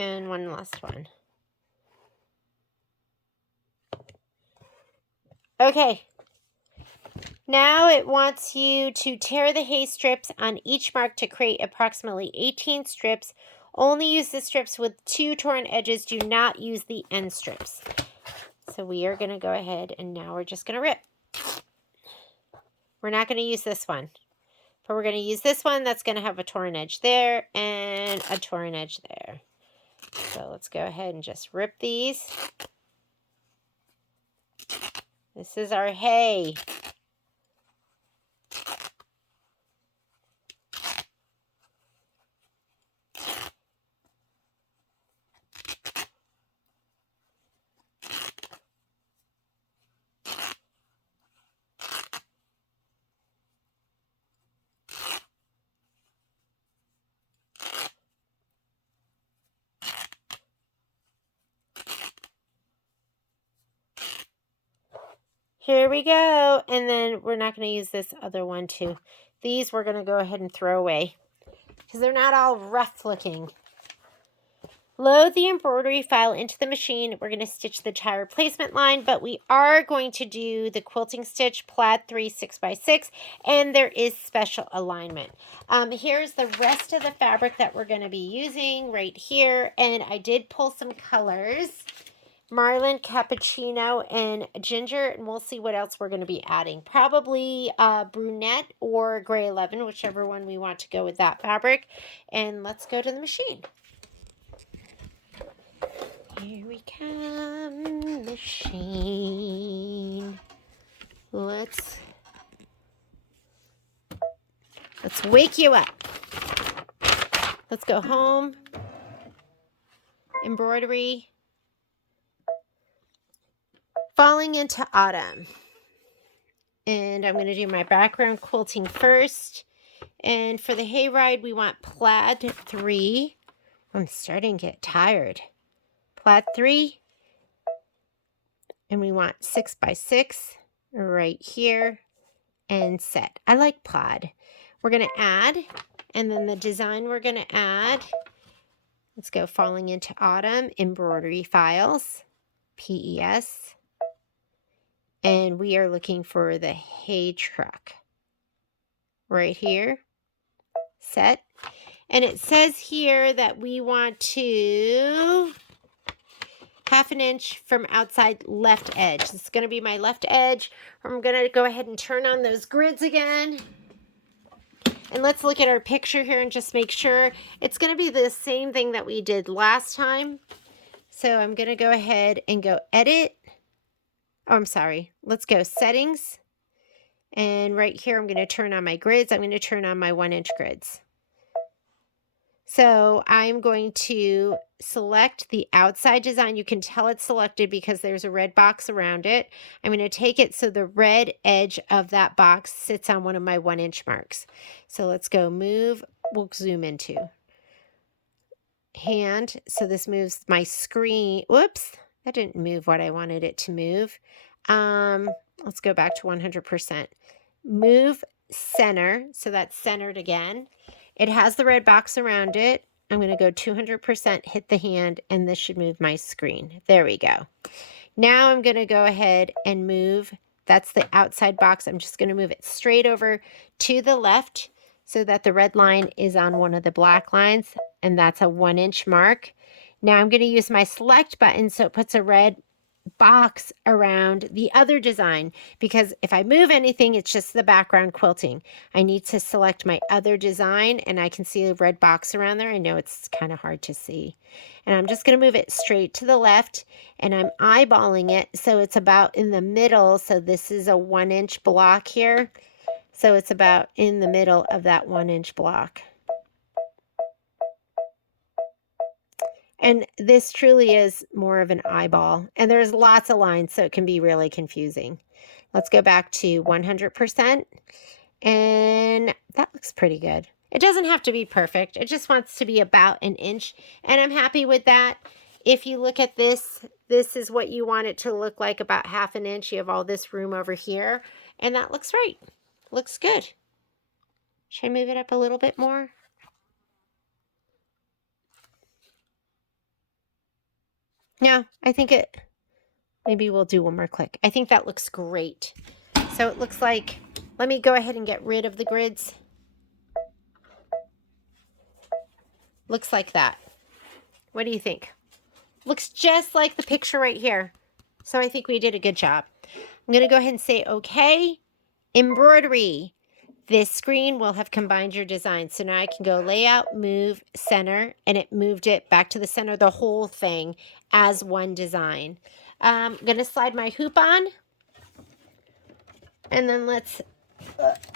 And one last one. Okay. Now it wants you to tear the hay strips on each mark to create approximately 18 strips. Only use the strips with 2 torn edges. Do not use the end strips. So we are going to go ahead and now we're just going to rip. We're not going to use this one. But we're going to use this one that's going to have a torn edge there and a torn edge there. So let's go ahead and just rip these. This is our hay. Here we go. And then we're not going to use this other one too. These we're going to go ahead and throw away because they're not all rough looking. Load the embroidery file into the machine. We're going to stitch the tie replacement line, but we are going to do the quilting stitch plaid 3 6x6, and there is special alignment. Here's the rest of the fabric that we're going to be using right here, and I did pull some colors. Marlin, Cappuccino, and Ginger, and we'll see what else we're going to be adding. Probably Brunette or Gray 11, whichever one we want to go with that fabric. And let's go to the machine. Here we come, machine. Let's wake you up. Let's go home. Embroidery. Falling into autumn. And I'm going to do my background quilting first. And for the Hayride, we want plaid 3. I'm starting to get tired. Plaid 3. And we want 6x6 right here. And set. I like plaid. We're going to add. And then the design we're going to add. Let's go Falling into Autumn. Embroidery files. PES. And we are looking for the hay truck. Right here. Set. And it says here that we want to 1/2 inch from outside left edge. This is going to be my left edge. I'm going to go ahead and turn on those grids again. And let's look at our picture here and just make sure. It's going to be the same thing that we did last time. So I'm going to go ahead and go edit. Oh, I'm sorry. Let's go settings. And right here, I'm going to turn on my grids. I'm going to turn on my 1-inch grids. So I'm going to select the outside design. You can tell it's selected because there's a red box around it. I'm going to take it so the red edge of that box sits on one of my 1-inch marks. So let's go move. We'll zoom into hand. So this moves my screen. Whoops, that didn't move what I wanted it to move. Let's go back to 100%. move center, so that's centered again. It has the red box around it. I'm going to go 200%, hit the hand, and this should move my screen. There we go. Now I'm going to go ahead and move, that's the outside box. I'm just going to move it straight over to the left so that the red line is on one of the black lines, and that's a 1-inch mark. Now I'm going to use my select button so it puts a red box around the other design, because if I move anything, it's just the background quilting. I need to select my other design, and I can see a red box around there. I know it's kind of hard to see. And I'm just going to move it straight to the left, and I'm eyeballing it so it's about in the middle. So this is a 1-inch block here. So it's about in the middle of that 1-inch block. And this truly is more of an eyeball. And there's lots of lines, so it can be really confusing. Let's go back to 100%. And that looks pretty good. It doesn't have to be perfect. It just wants to be about 1 inch. And I'm happy with that. If you look at this, this is what you want it to look like, about 1/2 inch. You have all this room over here. And that looks right. Looks good. Should I move it up a little bit more? No, I think maybe we'll do one more click. I think that looks great. So it looks like, let me go ahead and get rid of the grids. Looks like that. What do you think? Looks just like the picture right here. So I think we did a good job. I'm going to go ahead and say okay. Embroidery. This screen will have combined your design. So now I can go layout, move, center, and it moved it back to the center, the whole thing as one design. I'm going to slide my hoop on. And then let's,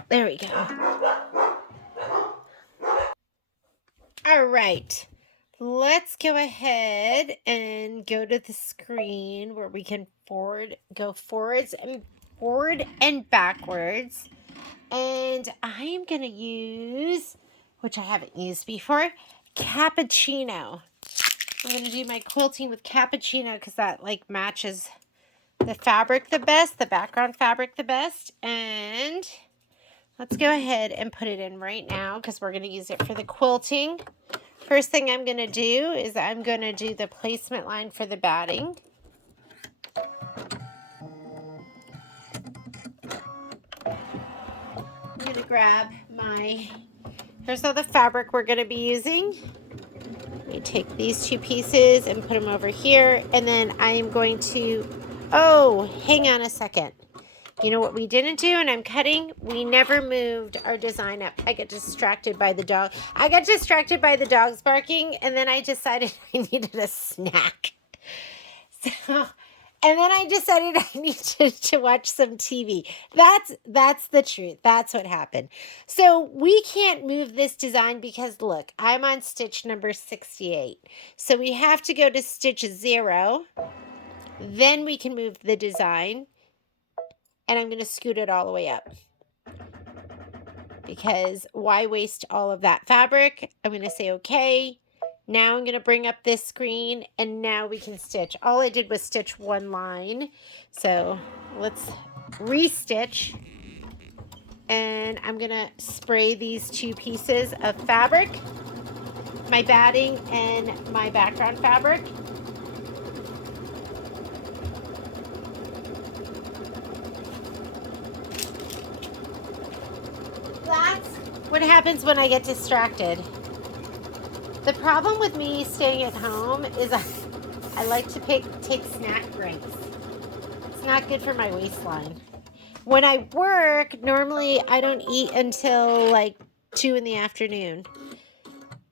there we go. All right. Let's go ahead and go to the screen where we can go forward and backwards. And I am going to use, which I haven't used before, cappuccino. I'm going to do my quilting with cappuccino because that like matches the fabric the best, the background fabric the best. And let's go ahead and put it in right now because we're going to use it for the quilting. First thing I'm going to do is I'm going to do the placement line for the batting. I'm going to grab here's all the fabric we're going to be using. Let me take these 2 pieces and put them over here. And then I am going to, oh, hang on a second. You know what we didn't do, and I'm cutting? We never moved our design up. I got distracted by the dog. I got distracted by the dogs barking, and then I decided I needed a snack. And then I decided I needed to watch some TV. That's the truth. That's what happened. So we can't move this design because, look, I'm on stitch number 68. So we have to go to stitch 0. Then we can move the design. And I'm going to scoot it all the way up. Because why waste all of that fabric? I'm going to say okay. Now I'm going to bring up this screen, and now we can stitch. All I did was stitch 1 line. So let's restitch. And I'm going to spray these 2 pieces of fabric, my batting and my background fabric. That's what happens when I get distracted. The problem with me staying at home is I like to take snack breaks. It's not good for my waistline. When I work, normally I don't eat until like 2 in the afternoon.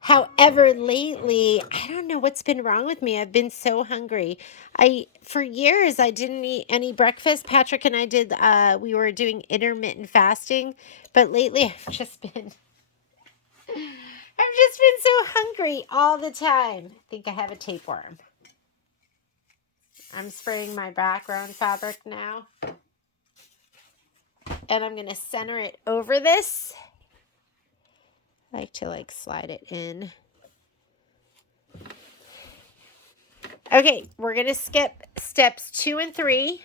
However, lately, I don't know what's been wrong with me. I've been so hungry. For years, I didn't eat any breakfast. Patrick and I we were doing intermittent fasting. But lately, I've just been so hungry all the time. I think I have a tapeworm. I'm spraying my background fabric now. And I'm going to center it over this. I like to slide it in. Okay, we're going to skip steps 2 and 3.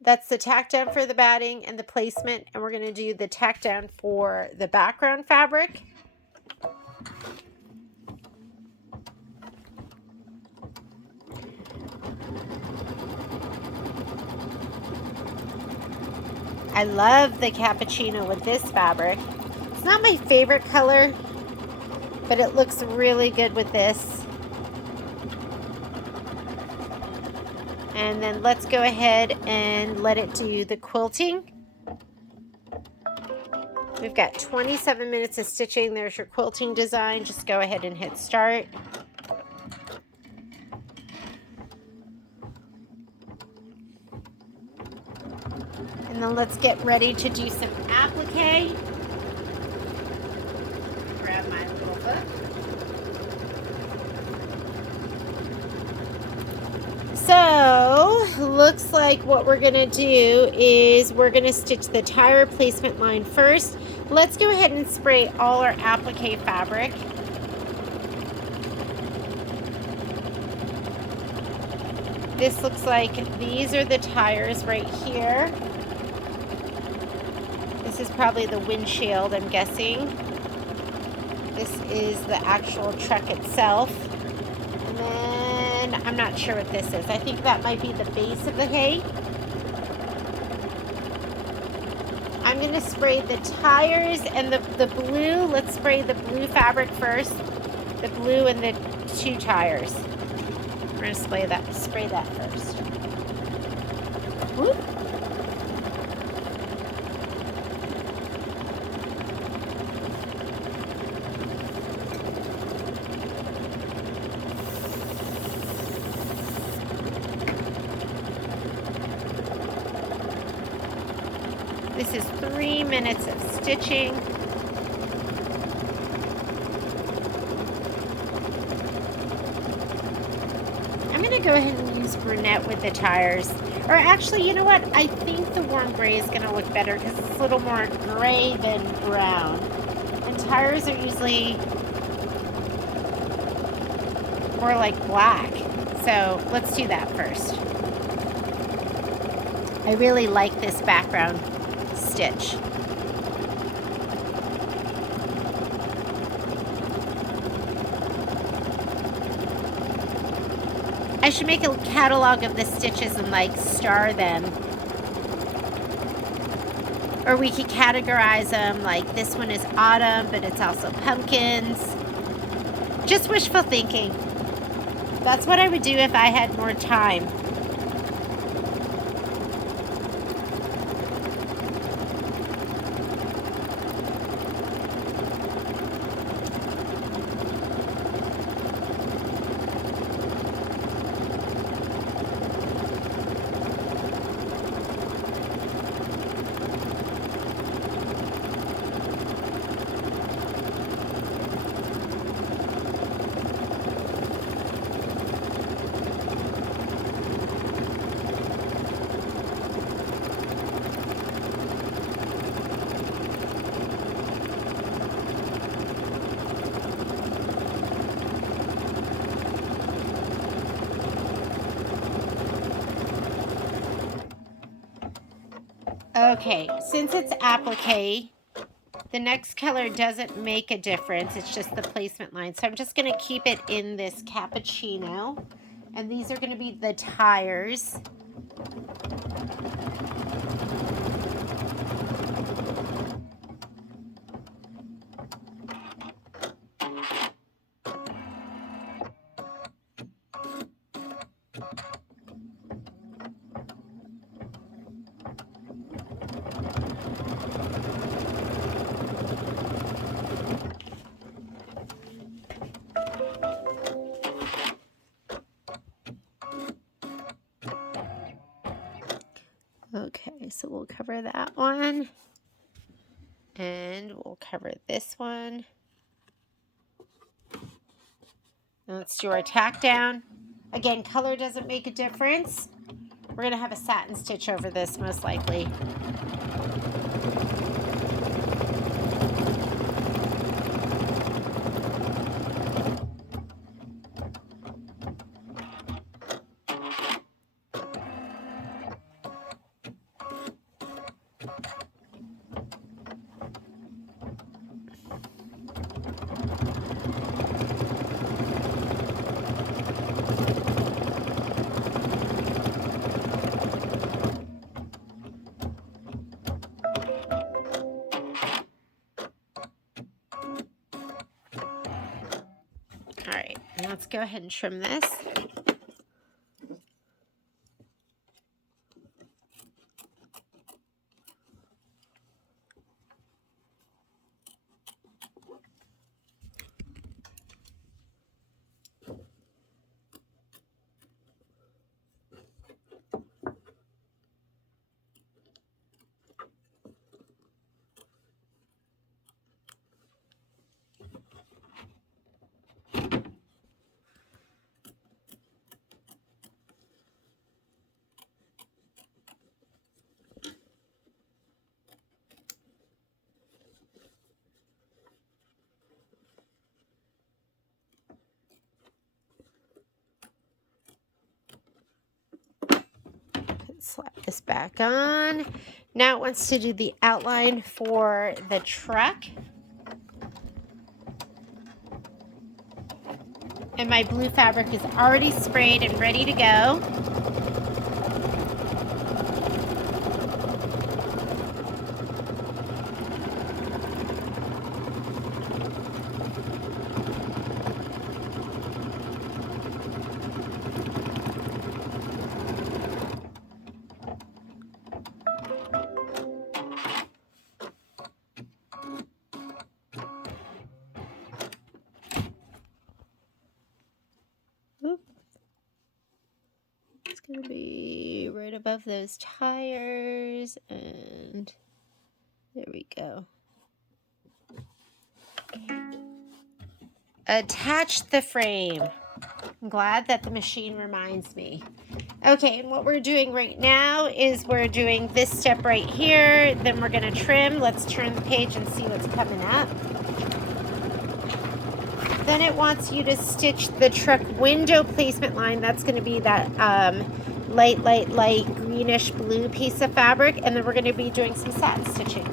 That's the tack down for the batting and the placement, and we're going to do the tack down for the background fabric. I love the cappuccino with this fabric. It's not my favorite color, but it looks really good with this. And then let's go ahead and let it do the quilting. We've got 27 minutes of stitching. There's your quilting design. Just go ahead and hit start. And then let's get ready to do some applique. Grab my little book. So, looks like what we're going to do is we're going to stitch the tire replacement line first. Let's go ahead and spray all our applique fabric. This looks like these are the tires right here. This is probably the windshield, I'm guessing. This is the actual truck itself. And then I'm not sure what this is. I think that might be the base of the hay. I'm going to spray the tires and the blue. Let's spray the blue fabric first. The blue and the two tires. We're going to spray that first. Whoop. This is 3 minutes of stitching. I'm going to go ahead and use brunette with the tires. Or actually, you know what? I think the warm gray is going to look better because it's a little more gray than brown. And tires are usually more like black. So let's do that first. I really like this background stitch. I should make a catalog of the stitches and like star them. Or we could categorize them like this one is autumn, but it's also pumpkins. Just wishful thinking. That's what I would do if I had more time. Okay, since it's applique, the next color doesn't make a difference. It's just the placement line. So I'm just going to keep it in this cappuccino. And these are going to be the tires. Okay, so we'll cover that one. And we'll cover this one. And let's do our tack down. Again, color doesn't make a difference. We're going to have a satin stitch over this most likely. Let's go ahead and trim this. Slap this back on. Now it wants to do the outline for the truck. And my blue fabric is already sprayed and ready to go. It's going to be right above those tires, and there we go. Attach the frame. I'm glad that the machine reminds me. Okay, and what we're doing right now is we're doing this step right here, then we're going to trim. Let's turn the page and see what's coming up. Then it wants you to stitch the truck window placement line. That's going to be that light greenish blue piece of fabric. And then we're going to be doing some satin stitching.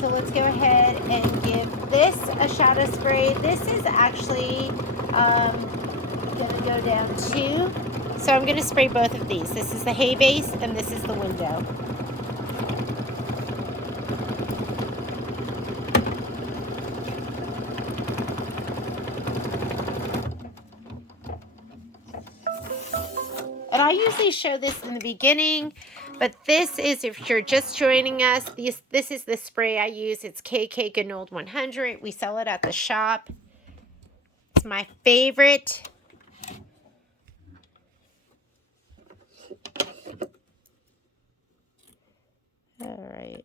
So let's go ahead and give this a shadow spray. This is actually going to go down too. So I'm going to spray both of these. This is the hay base and this is the window. And I usually show this in the beginning, but this is, if you're just joining us, this is the spray I use. It's KK Gnold 100. We sell it at the shop. It's my favorite. All right.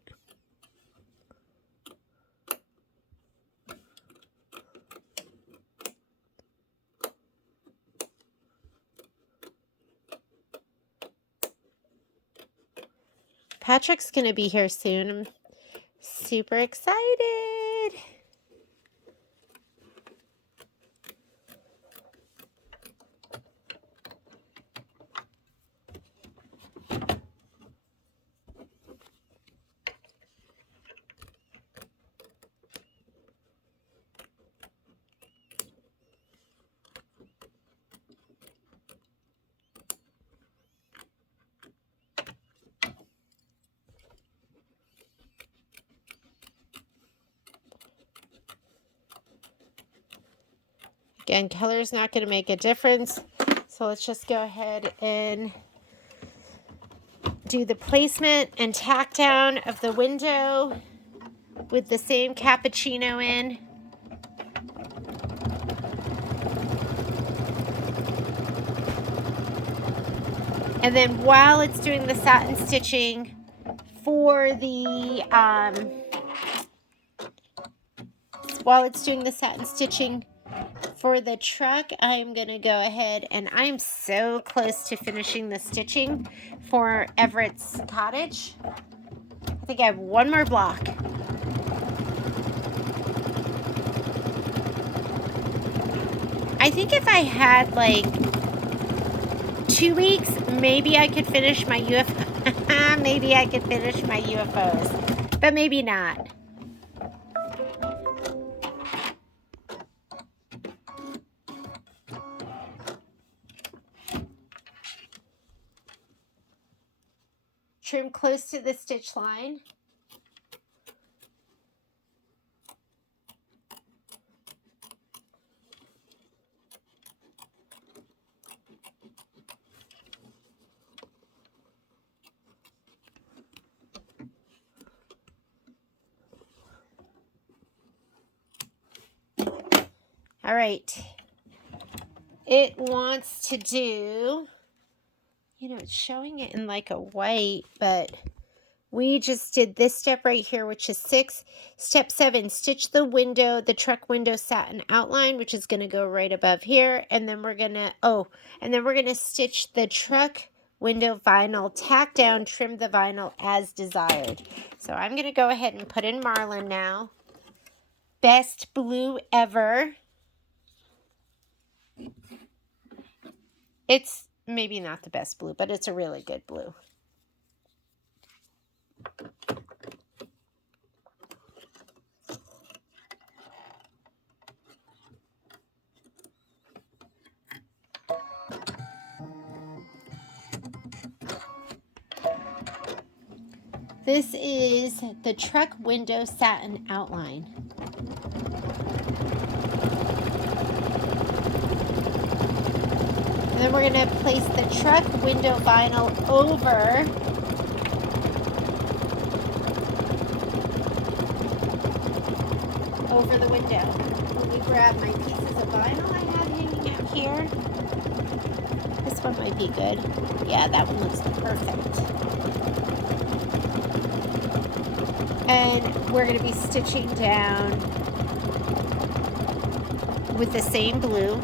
Patrick's going to be here soon. I'm super excited. Again, color is not going to make a difference. So let's just go ahead and do the placement and tack down of the window with the same cappuccino in. And then while it's doing the satin stitching for the, truck, I'm going to go ahead and I'm so close to finishing the stitching for Everett's cottage. I think I have one more block. I think if I had like 2 weeks, maybe I could finish my UFO. Maybe I could finish my UFOs, but maybe not. Trim close to the stitch line. All right. It wants to do, you know, it's showing it in like a white, but we just did this step right here, which is 6. Step 7, stitch the window, the truck window satin outline, which is going to go right above here. And then we're going to, stitch the truck window vinyl, tack down, trim the vinyl as desired. So I'm going to go ahead and put in Marlin now. Best blue ever. It's maybe not the best blue, but it's a really good blue. This is the truck window satin outline. And then we're going to place the truck window vinyl over the window. Let me grab my pieces of vinyl I have hanging out here. This one might be good. Yeah, that one looks perfect. And we're going to be stitching down with the same blue.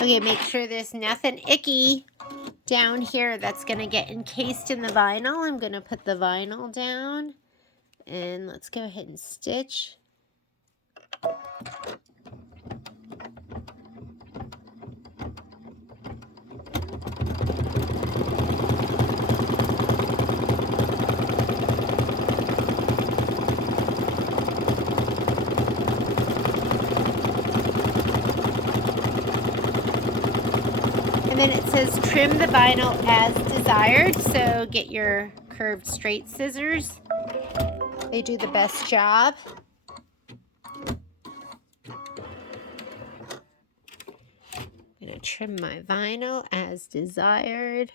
Okay, make sure there's nothing icky down here that's going to get encased in the vinyl. I'm going to put the vinyl down and let's go ahead and stitch. And then it says trim the vinyl as desired, so get your curved straight scissors. They do the best job. I'm going to trim my vinyl as desired.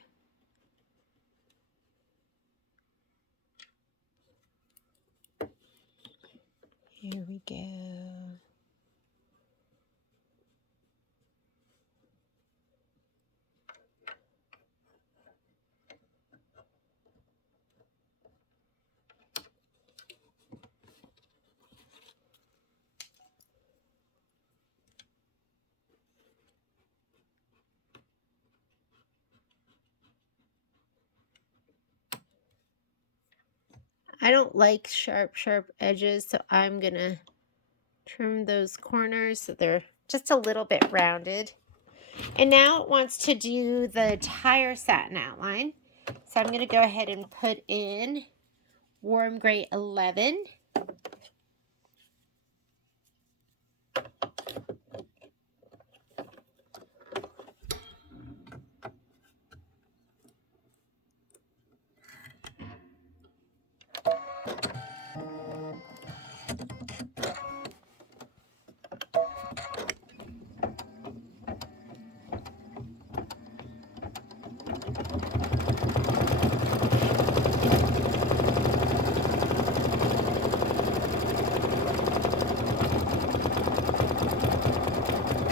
Here we go. I don't like sharp edges, so I'm going to trim those corners so they're just a little bit rounded. And now it wants to do the tire satin outline. So I'm going to go ahead and put in Warm Gray 11.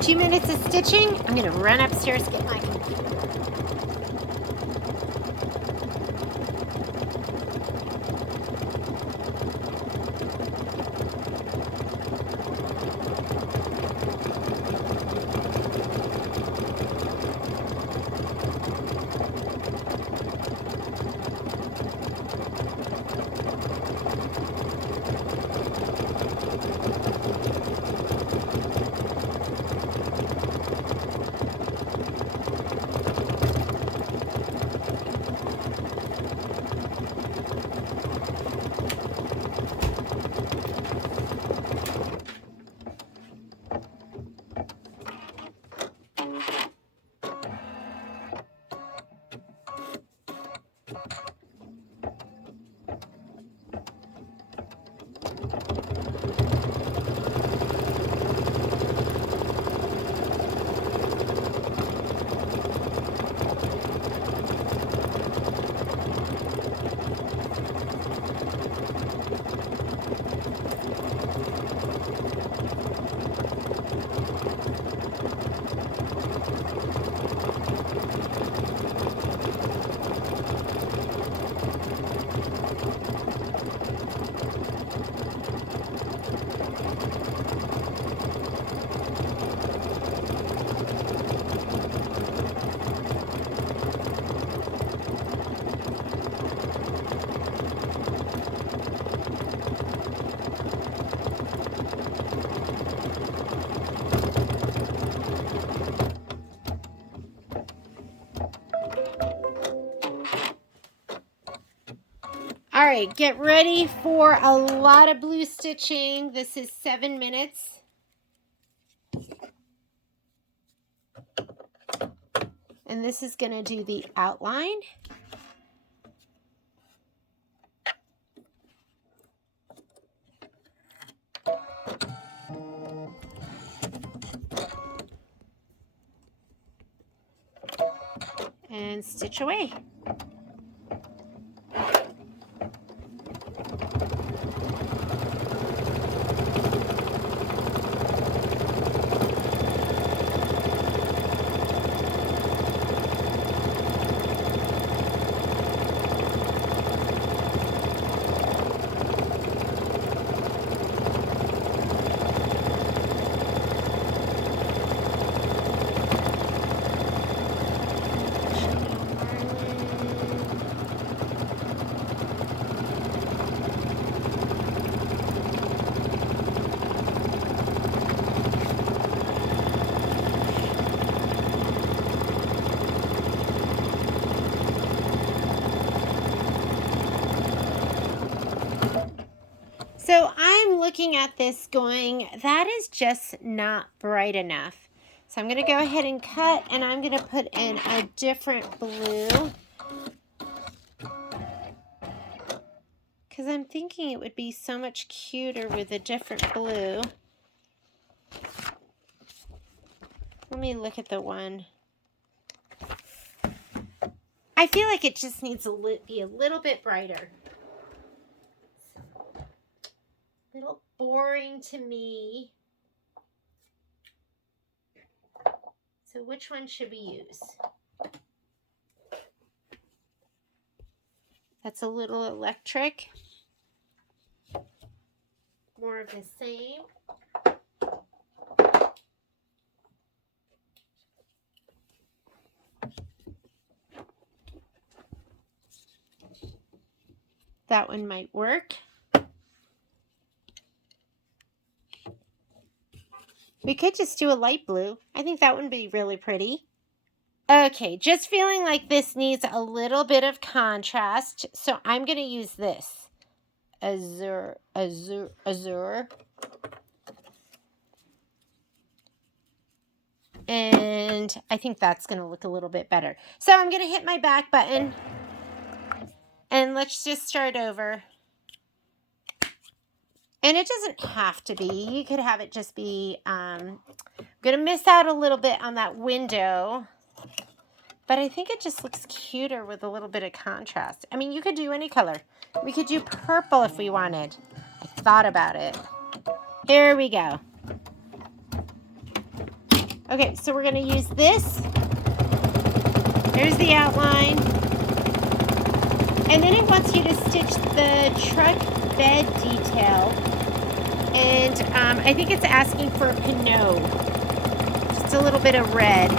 Two minutes of stitching. I'm going to run upstairs, get my computer. right, get ready for a lot of blue stitching. This is 7 minutes. And this is going to do the outline. And stitch away. So I'm looking at this going, that is just not bright enough. So I'm going to go ahead and cut, and I'm going to put in a different blue. Because I'm thinking it would be so much cuter with a different blue. Let me look at the one. I feel like it just needs to be a little bit brighter. A little boring to me. So which one should we use? That's a little electric. More of the same. That one might work. We could just do a light blue. I think that would be really pretty. Okay, just feeling like this needs a little bit of contrast, so I'm going to use this. Azure. And I think that's going to look a little bit better. So I'm going to hit my back button. And let's just start over. And it doesn't have to be. You could have it just be, I'm going to miss out a little bit on that window. But I think it just looks cuter with a little bit of contrast. I mean, you could do any color. We could do purple if we wanted. I thought about it. Here we go. Okay, so we're going to use this. There's the outline. And then it wants you to stitch the truck bed detail. And I think it's asking for a pinot. Just a little bit of red.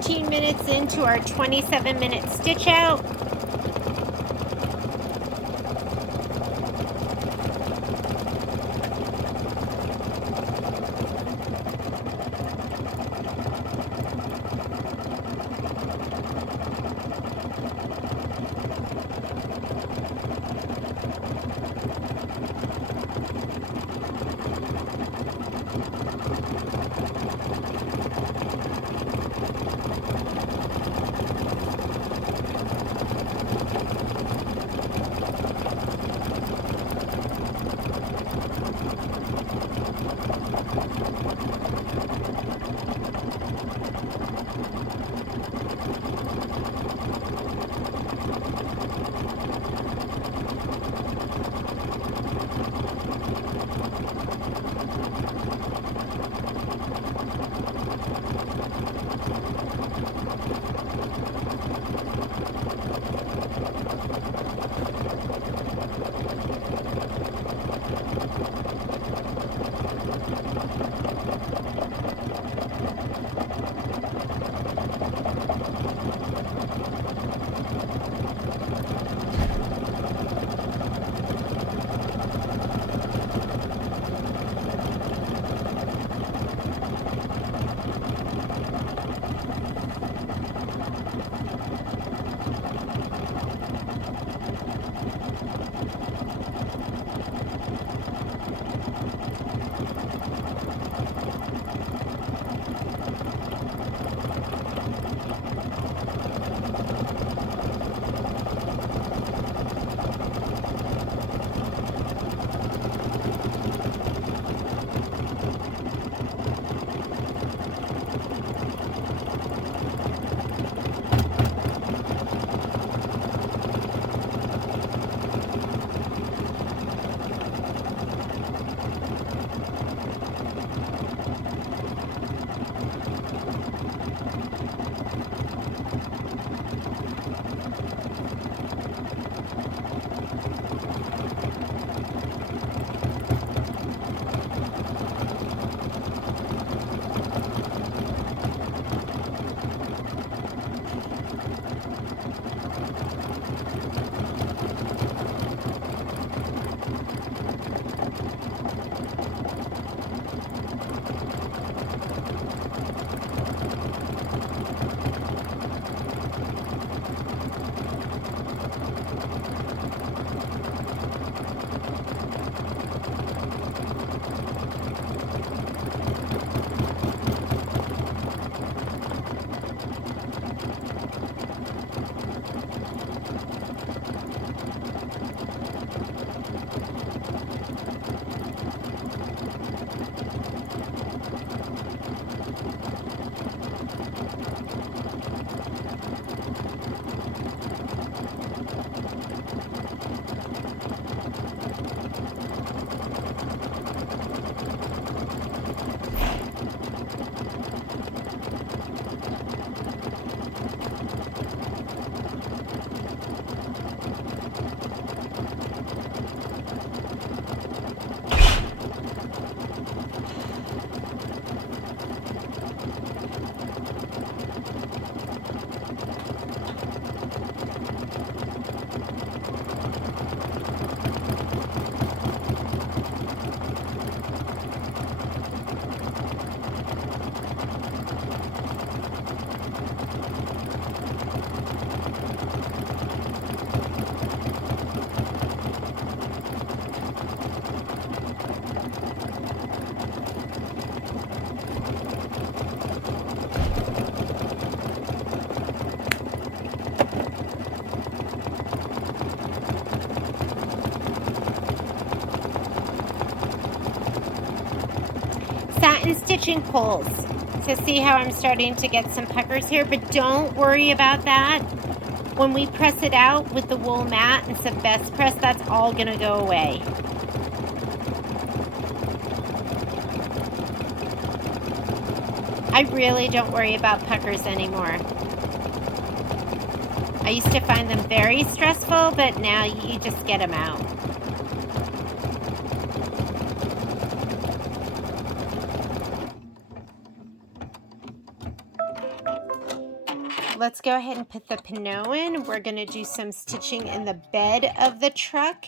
14 minutes into our 27-minute stitch out. Satin stitching pulls. So see how I'm starting to get some puckers here, but don't worry about that. When we press it out with the wool mat and some best press, that's all gonna go away. I really don't worry about puckers anymore. I used to find them very stressful, but now you just get them out. let's go ahead and put the pinot in. We're going to do some stitching in the bed of the truck.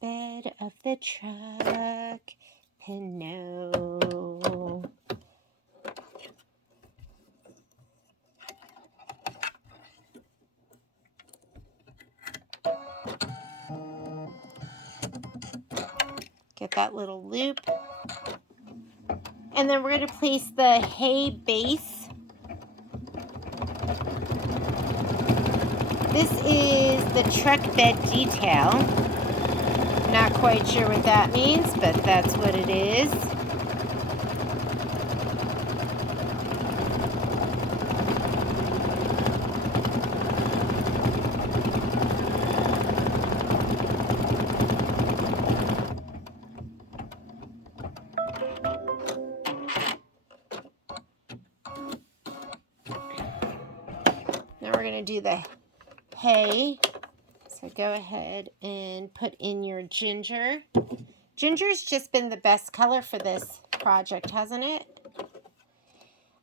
Bed of the truck, pinot. Get that little loop. And then we're going to place the hay base. This is the truck bed detail. Not quite sure what that means, but that's what it is. Now we're going to do the hay. So go ahead and put in your ginger. Ginger's just been the best color for this project, hasn't it?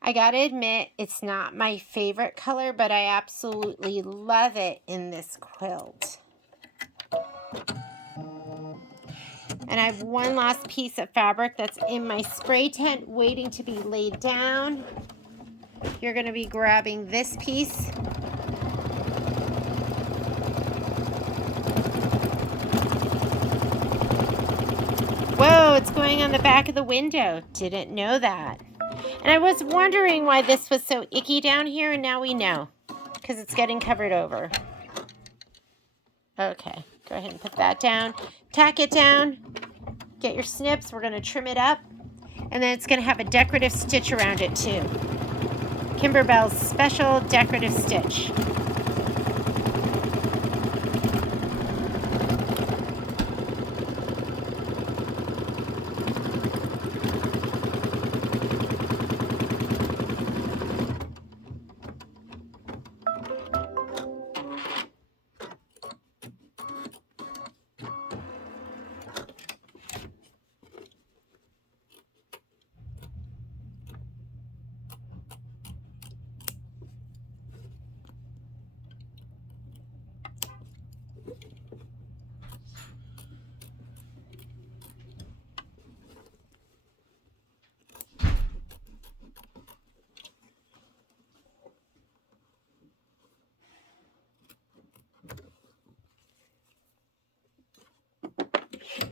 I gotta admit, it's not my favorite color, but I absolutely love it in this quilt. And I have one last piece of fabric that's in my spray tent waiting to be laid down. You're gonna be grabbing this piece. Whoa, it's going on the back of the window. Didn't know that. And I was wondering why this was so icky down here, and now we know. Because it's getting covered over. Okay, go ahead and put that down. Tack it down. Get your snips. We're going to trim it up. And then it's going to have a decorative stitch around it too. Kimberbell's special decorative stitch.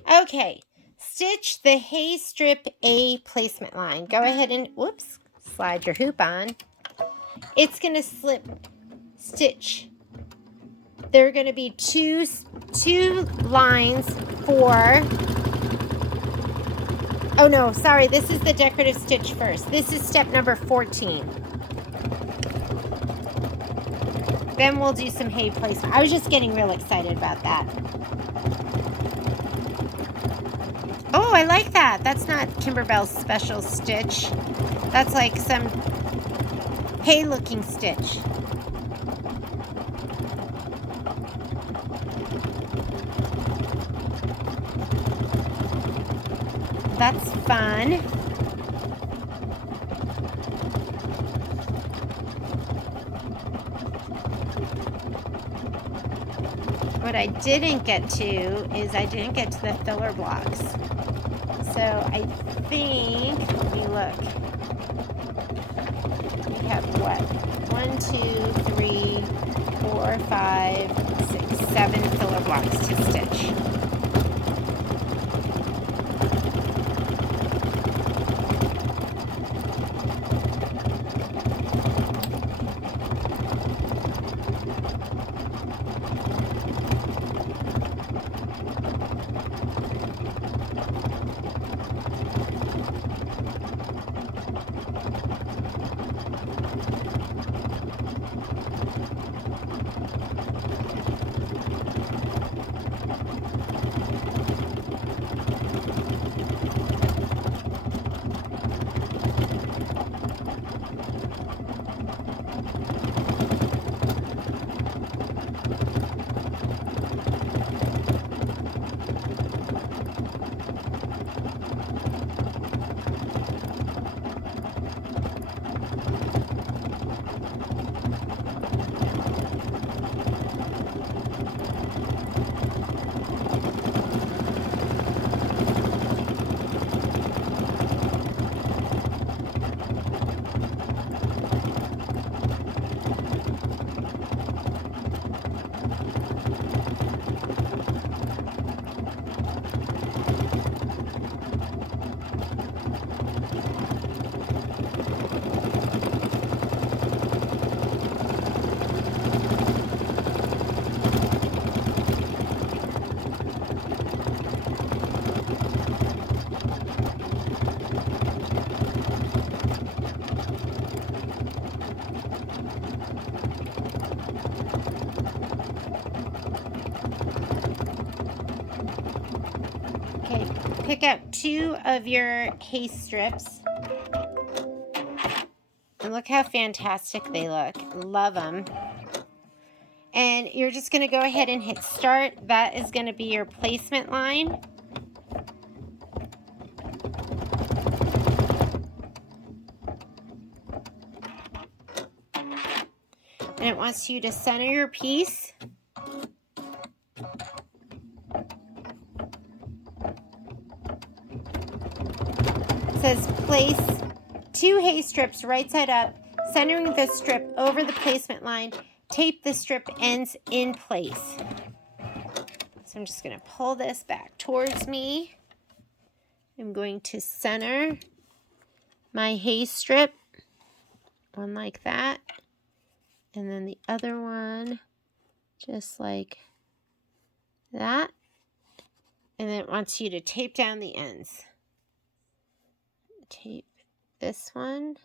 Okay, stitch the hay strip A placement line. Go ahead and, whoops, slide your hoop on. It's going to slip stitch. There are going to be two lines for, oh no, sorry, this is the decorative stitch first. This is step number 14. Then we'll do some hay placement. I was just getting real excited about that. Oh, I like that. That's not Kimberbell's special stitch. That's like some hay-looking stitch. That's fun. What I didn't get to is I didn't get to the filler blocks. So I think, let me look. We have what? 1, 2, 3, 4, 5, 6, 7 filler blocks to stitch. pick up 2 of your hay strips. And look how fantastic they look. Love them. And you're just going to go ahead and hit start. That is going to be your placement line. And it wants you to center your piece. It says place 2 hay strips right side up, centering the strip over the placement line. Tape the strip ends in place. So I'm just going to pull this back towards me. I'm going to center my hay strip, one like that, and then the other one just like that. And then it wants you to tape down the ends. Tape this one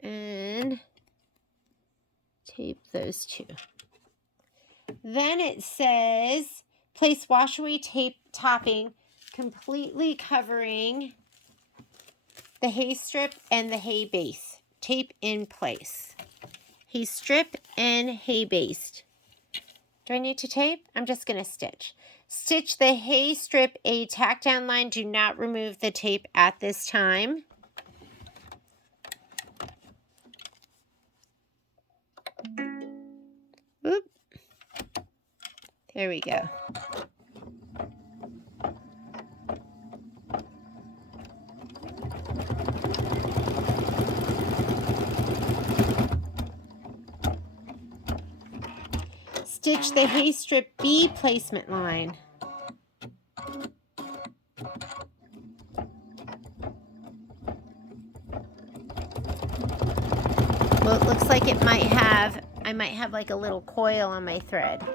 and tape those 2. Then it says place washaway tape topping completely covering the hay strip and the hay base. Tape in place. Hay strip and hay base. Do I need to tape? I'm just going to stitch. Stitch the hay strip a tack down line. Do not remove the tape at this time. Oop. There we go. Stitch the hay strip B placement line. Well, it looks like I might have like a little coil on my thread.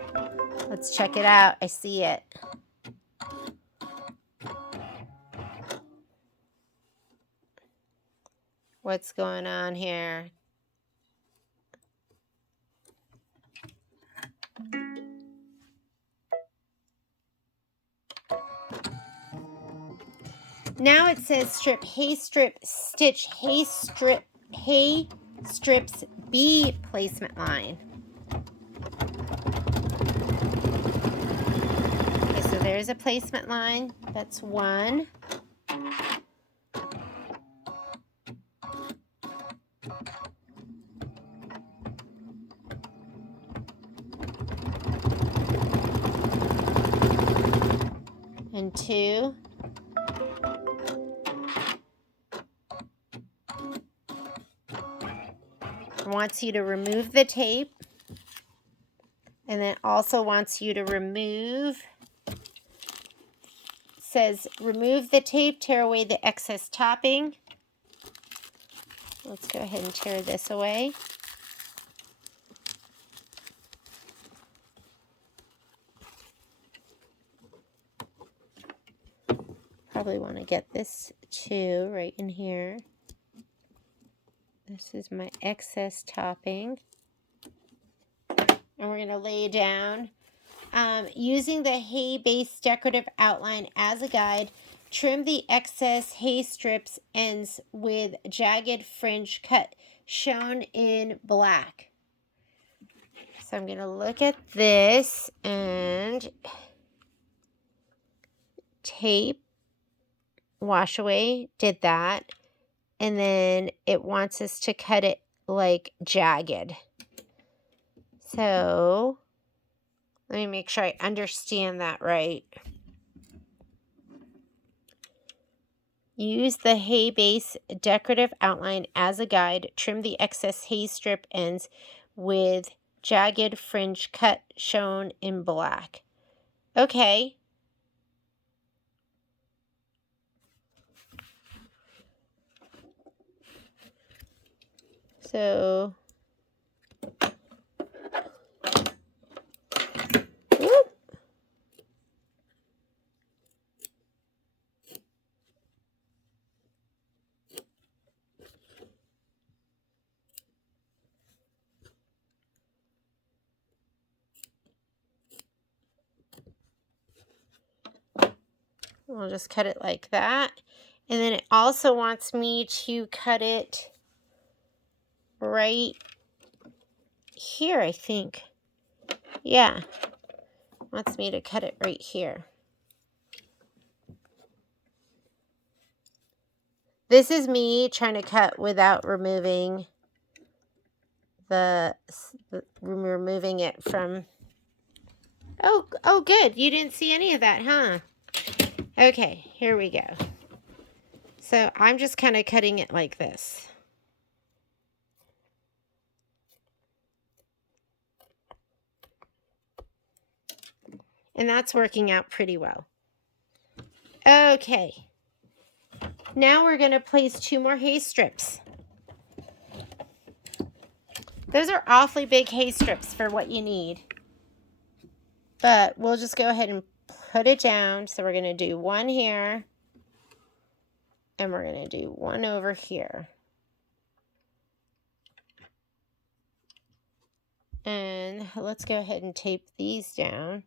Let's check it out. I see it. What's going on here? Now it says strip hay strip stitch hay strips B placement line. Okay, so there's a placement line. That's 1. And 2. It wants you to remove the tape. And then also wants you to remove, says remove the tape, tear away the excess topping. Let's go ahead and tear this away. Probably want to get this too right in here. This is my excess topping. And we're going to lay down. Using the hay base decorative outline as a guide, trim the excess hay strips ends with jagged fringe cut shown in black. So I'm going to look at this and tape, wash away, did that. And then it wants us to cut it like jagged. So let me make sure I understand that right. Use the hay base decorative outline as a guide. Trim the excess hay strip ends with jagged fringe cut shown in black. Okay. So, whoop. We'll just cut it like that. And then it also wants me to cut it right here, I think. Yeah, wants me to cut it right here. This is me trying to cut without removing removing it from. Oh, good. You didn't see any of that, huh? Okay, here we go. So I'm just kind of cutting it like this. And that's working out pretty well. Okay. Now we're going to place 2 more hay strips. Those are awfully big hay strips for what you need. But we'll just go ahead and put it down. So we're going to do 1 here. And we're going to do 1 over here. And let's go ahead and tape these down.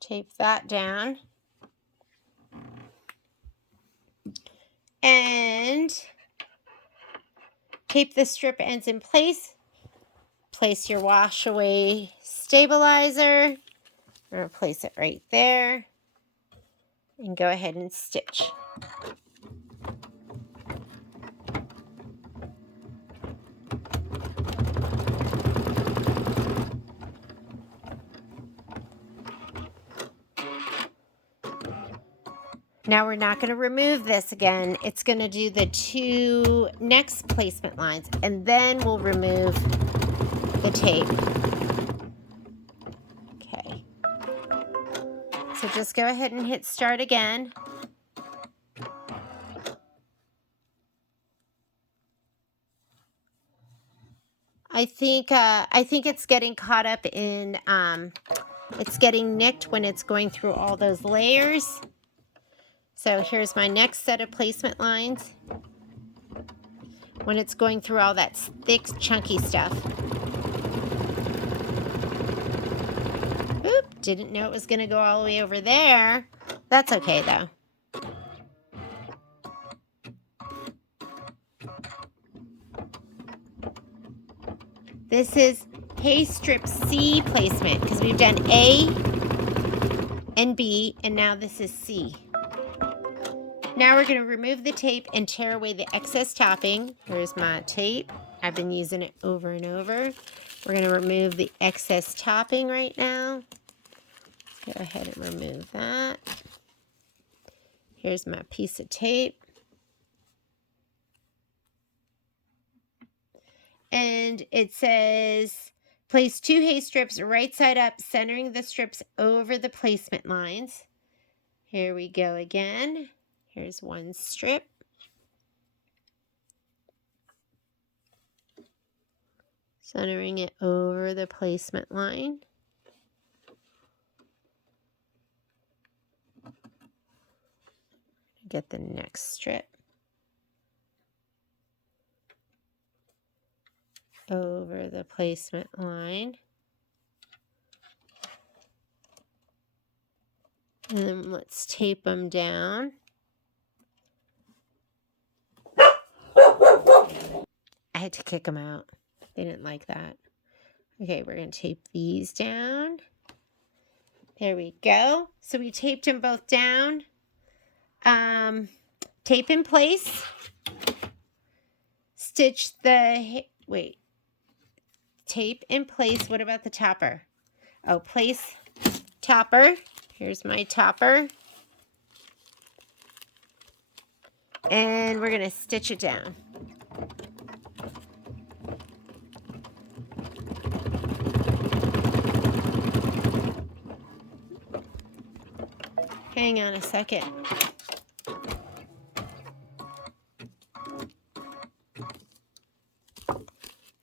Tape that down. And tape the strip ends in place. Place your wash away stabilizer. I'm going to place it right there. And go ahead and stitch. Now we're not going to remove this again. It's going to do the 2 next placement lines, and then we'll remove the tape. Okay. So just go ahead and hit start again. I think it's getting caught up in, it's getting nicked when it's going through all those layers. So here's my next set of placement lines. When it's going through all that thick, chunky stuff. Oop, didn't know it was going to go all the way over there. That's okay, though. This is hay strip C placement because we've done A and B, and now this is C. Now we're going to remove the tape and tear away the excess topping. Here's my tape. I've been using it over and over. We're going to remove the excess topping right now. Go ahead and remove that. Here's my piece of tape. And it says, place 2 hay strips right side up, centering the strips over the placement lines. Here we go again. Here's 1 strip. Centering it over the placement line. Get the next strip. Over the placement line. And then let's tape them down. I had to kick them out. They didn't like that. Okay, we're going to tape these down. There we go. So we taped them both down. Tape in place. Stitch the... Wait. Tape in place. What about the topper? Oh, place topper. Here's my topper. And we're going to stitch it down. Hang on a second.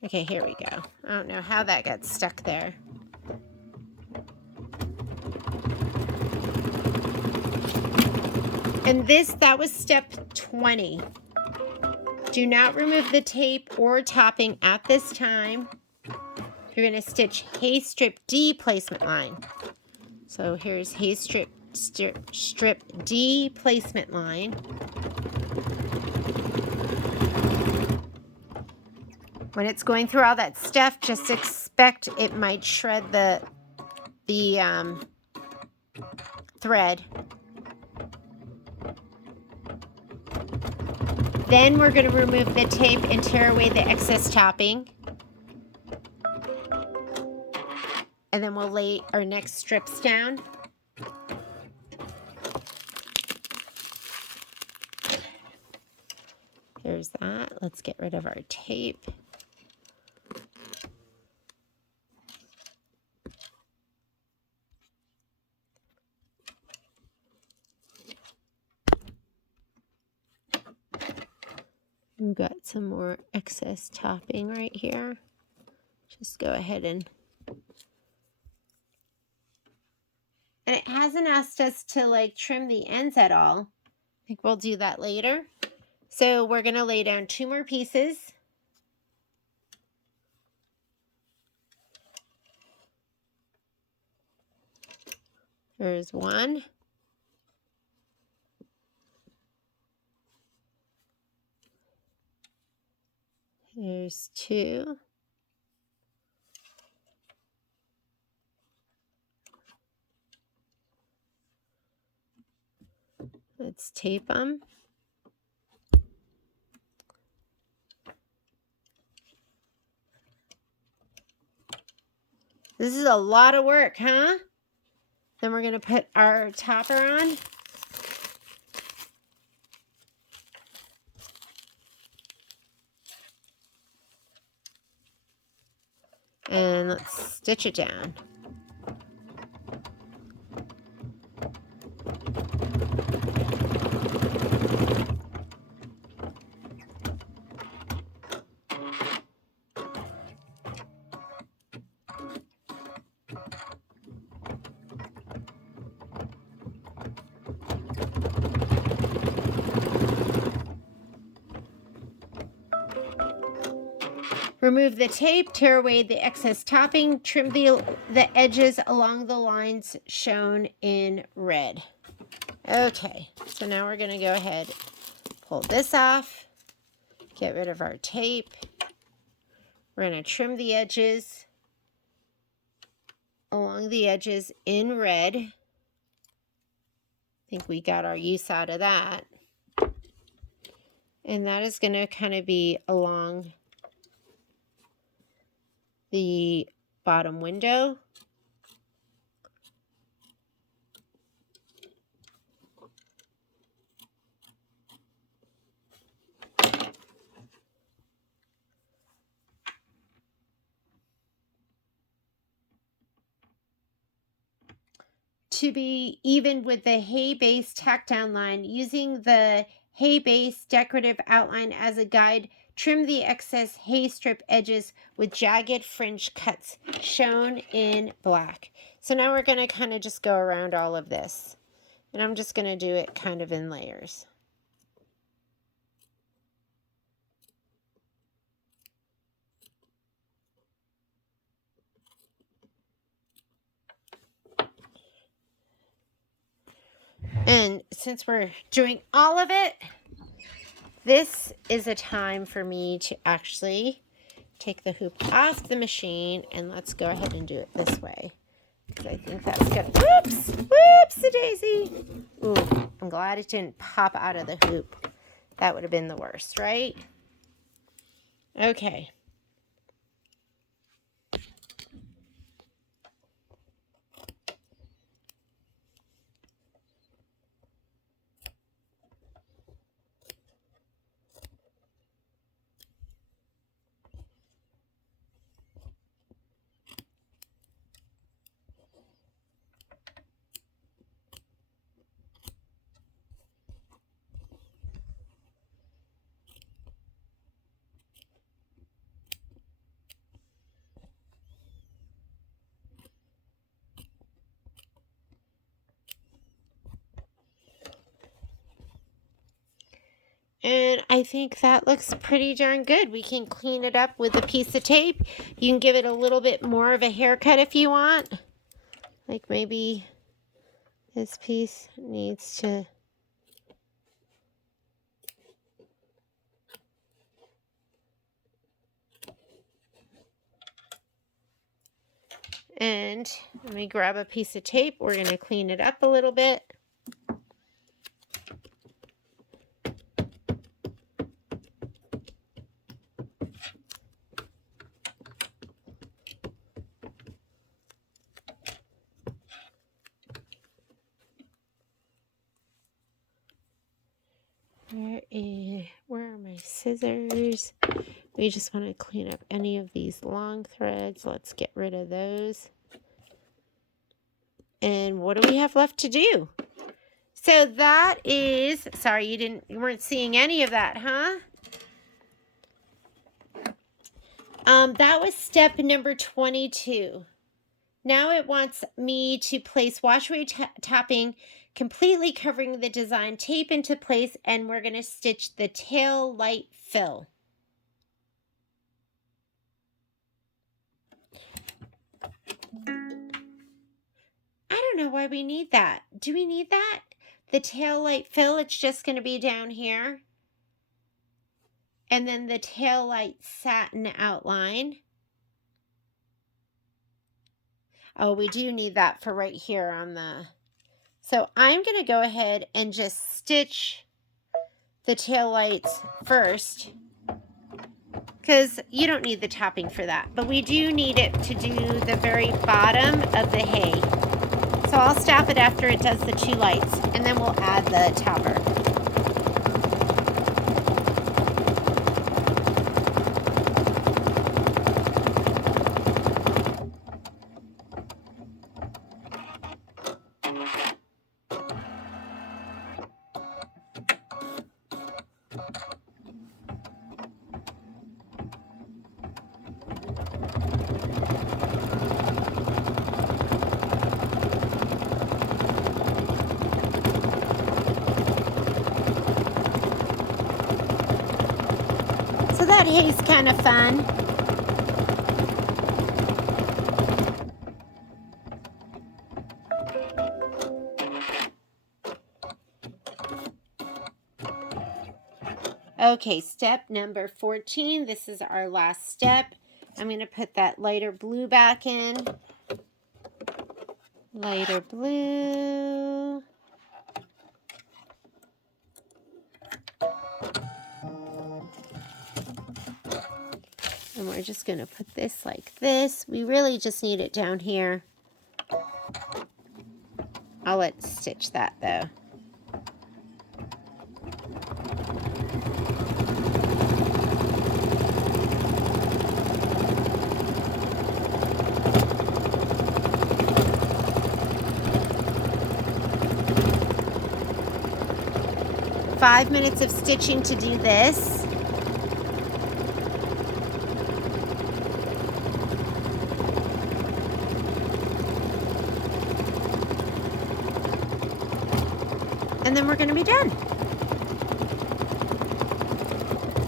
Okay, here we go. I don't know how that got stuck there. And that was step 20. Do not remove the tape or topping at this time. You're going to stitch hay strip D placement line. So here's hay strip D placement line. When it's going through all that stuff, just expect it might shred the thread. Then we're going to remove the tape and tear away the excess topping. And then we'll lay our next strips down. There's that. Let's get rid of our tape. We've got some more excess topping right here. Just go ahead and it hasn't asked us to like trim the ends at all. I think we'll do that later. So we're going to lay down 2 more pieces. There's 1. There's 2. Let's tape them. This is a lot of work, huh? Then we're going to put our topper on. And let's stitch it down. Remove the tape, tear away the excess topping, trim the edges along the lines shown in red. Okay, so now we're going to go ahead, pull this off, get rid of our tape. We're going to trim the edges along the edges in red. I think we got our use out of that. And that is going to kind of be along the bottom window. To be even with the hay base tack down line, using the hay base decorative outline as a guide, trim the excess hay strip edges with jagged fringe cuts shown in black. So now we're going to kind of just go around all of this. And I'm just going to do it kind of in layers. And since we're doing all of it, this is a time for me to actually take the hoop off the machine, and let's go ahead and do it this way. Because I think that's good. Whoops! Whoops-a-daisy! Ooh, I'm glad it didn't pop out of the hoop. That would have been the worst, right? Okay. And I think that looks pretty darn good. We can clean it up with a piece of tape. You can give it a little bit more of a haircut if you want. Like maybe this piece needs to... And let me grab a piece of tape. We're going to clean it up a little bit. Where are my scissors? We just want to clean up any of these long threads. Let's get rid of those. And what do we have left to do? So that is, sorry, you weren't seeing any of that, huh? That was step number 22. Now it wants me to place wash-away topping, completely covering the design, tape into place, and we're going to stitch the tail light fill. I don't know why we need that. Do we need that? The tail light fill, it's just going to be down here. And then the tail light satin outline. Oh, we do need that for right here on the... So I'm going to go ahead and just stitch the tail lights first, because you don't need the topping for that, but we do need it to do the very bottom of the hay. So I'll stop it after it does the 2 lights, and then we'll add the topper. So that hay's kind of fun. Okay, step number 14. This is our last step. I'm going to put that lighter blue back in. Lighter blue. And we're just going to put this like this. We really just need it down here. I'll let stitch that though. Five minutes of stitching to do this. And then we're going to be done.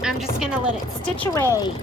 I'm just going to let it stitch away.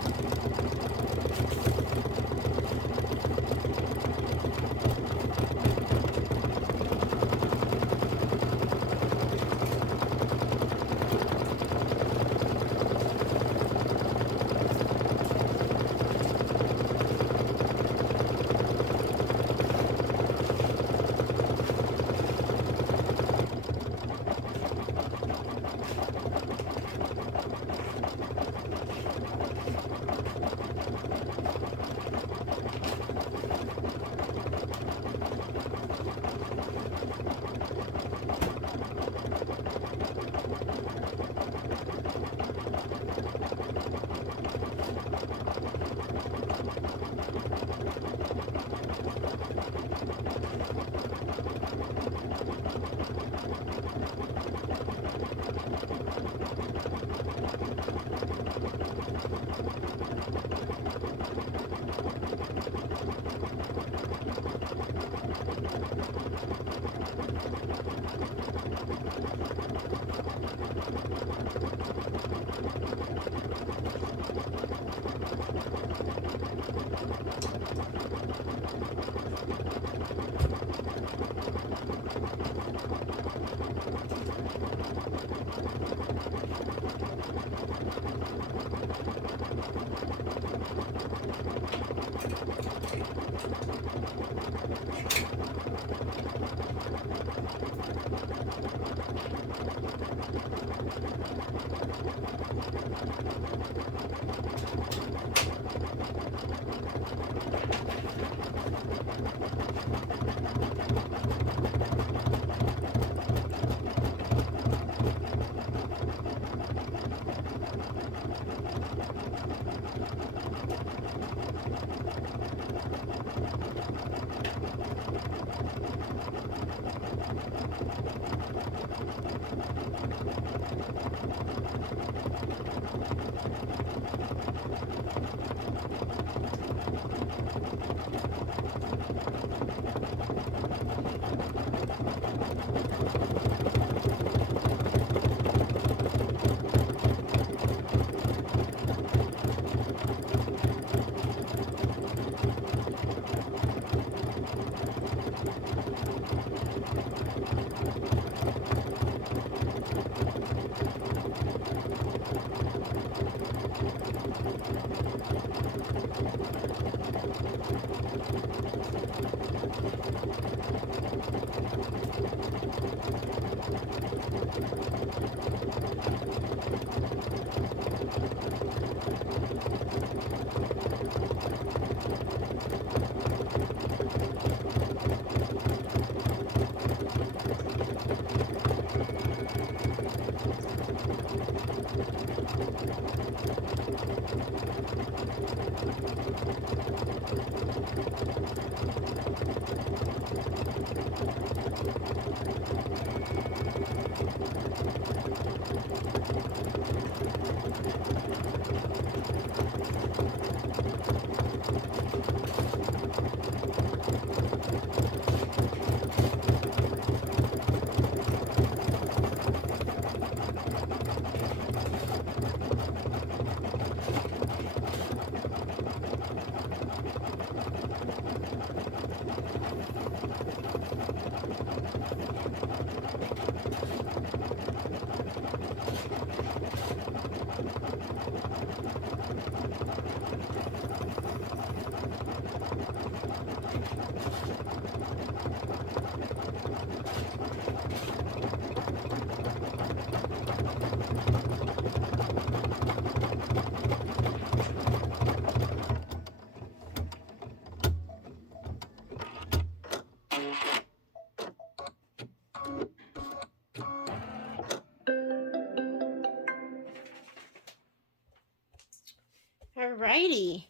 Alrighty,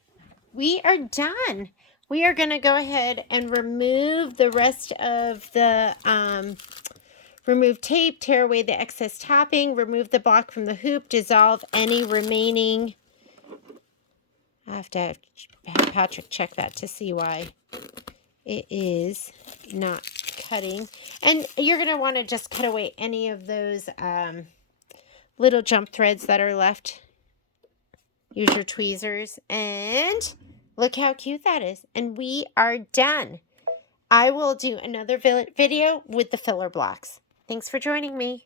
we are done. We are going to go ahead and remove the rest of the, remove tape, tear away the excess topping, remove the block from the hoop, dissolve any remaining. I have to have Patrick check that to see why it is not cutting. And you're going to want to just cut away any of those little jump threads that are left. Use your tweezers, and look how cute that is. And we are done. I will do another video with the filler blocks. Thanks for joining me.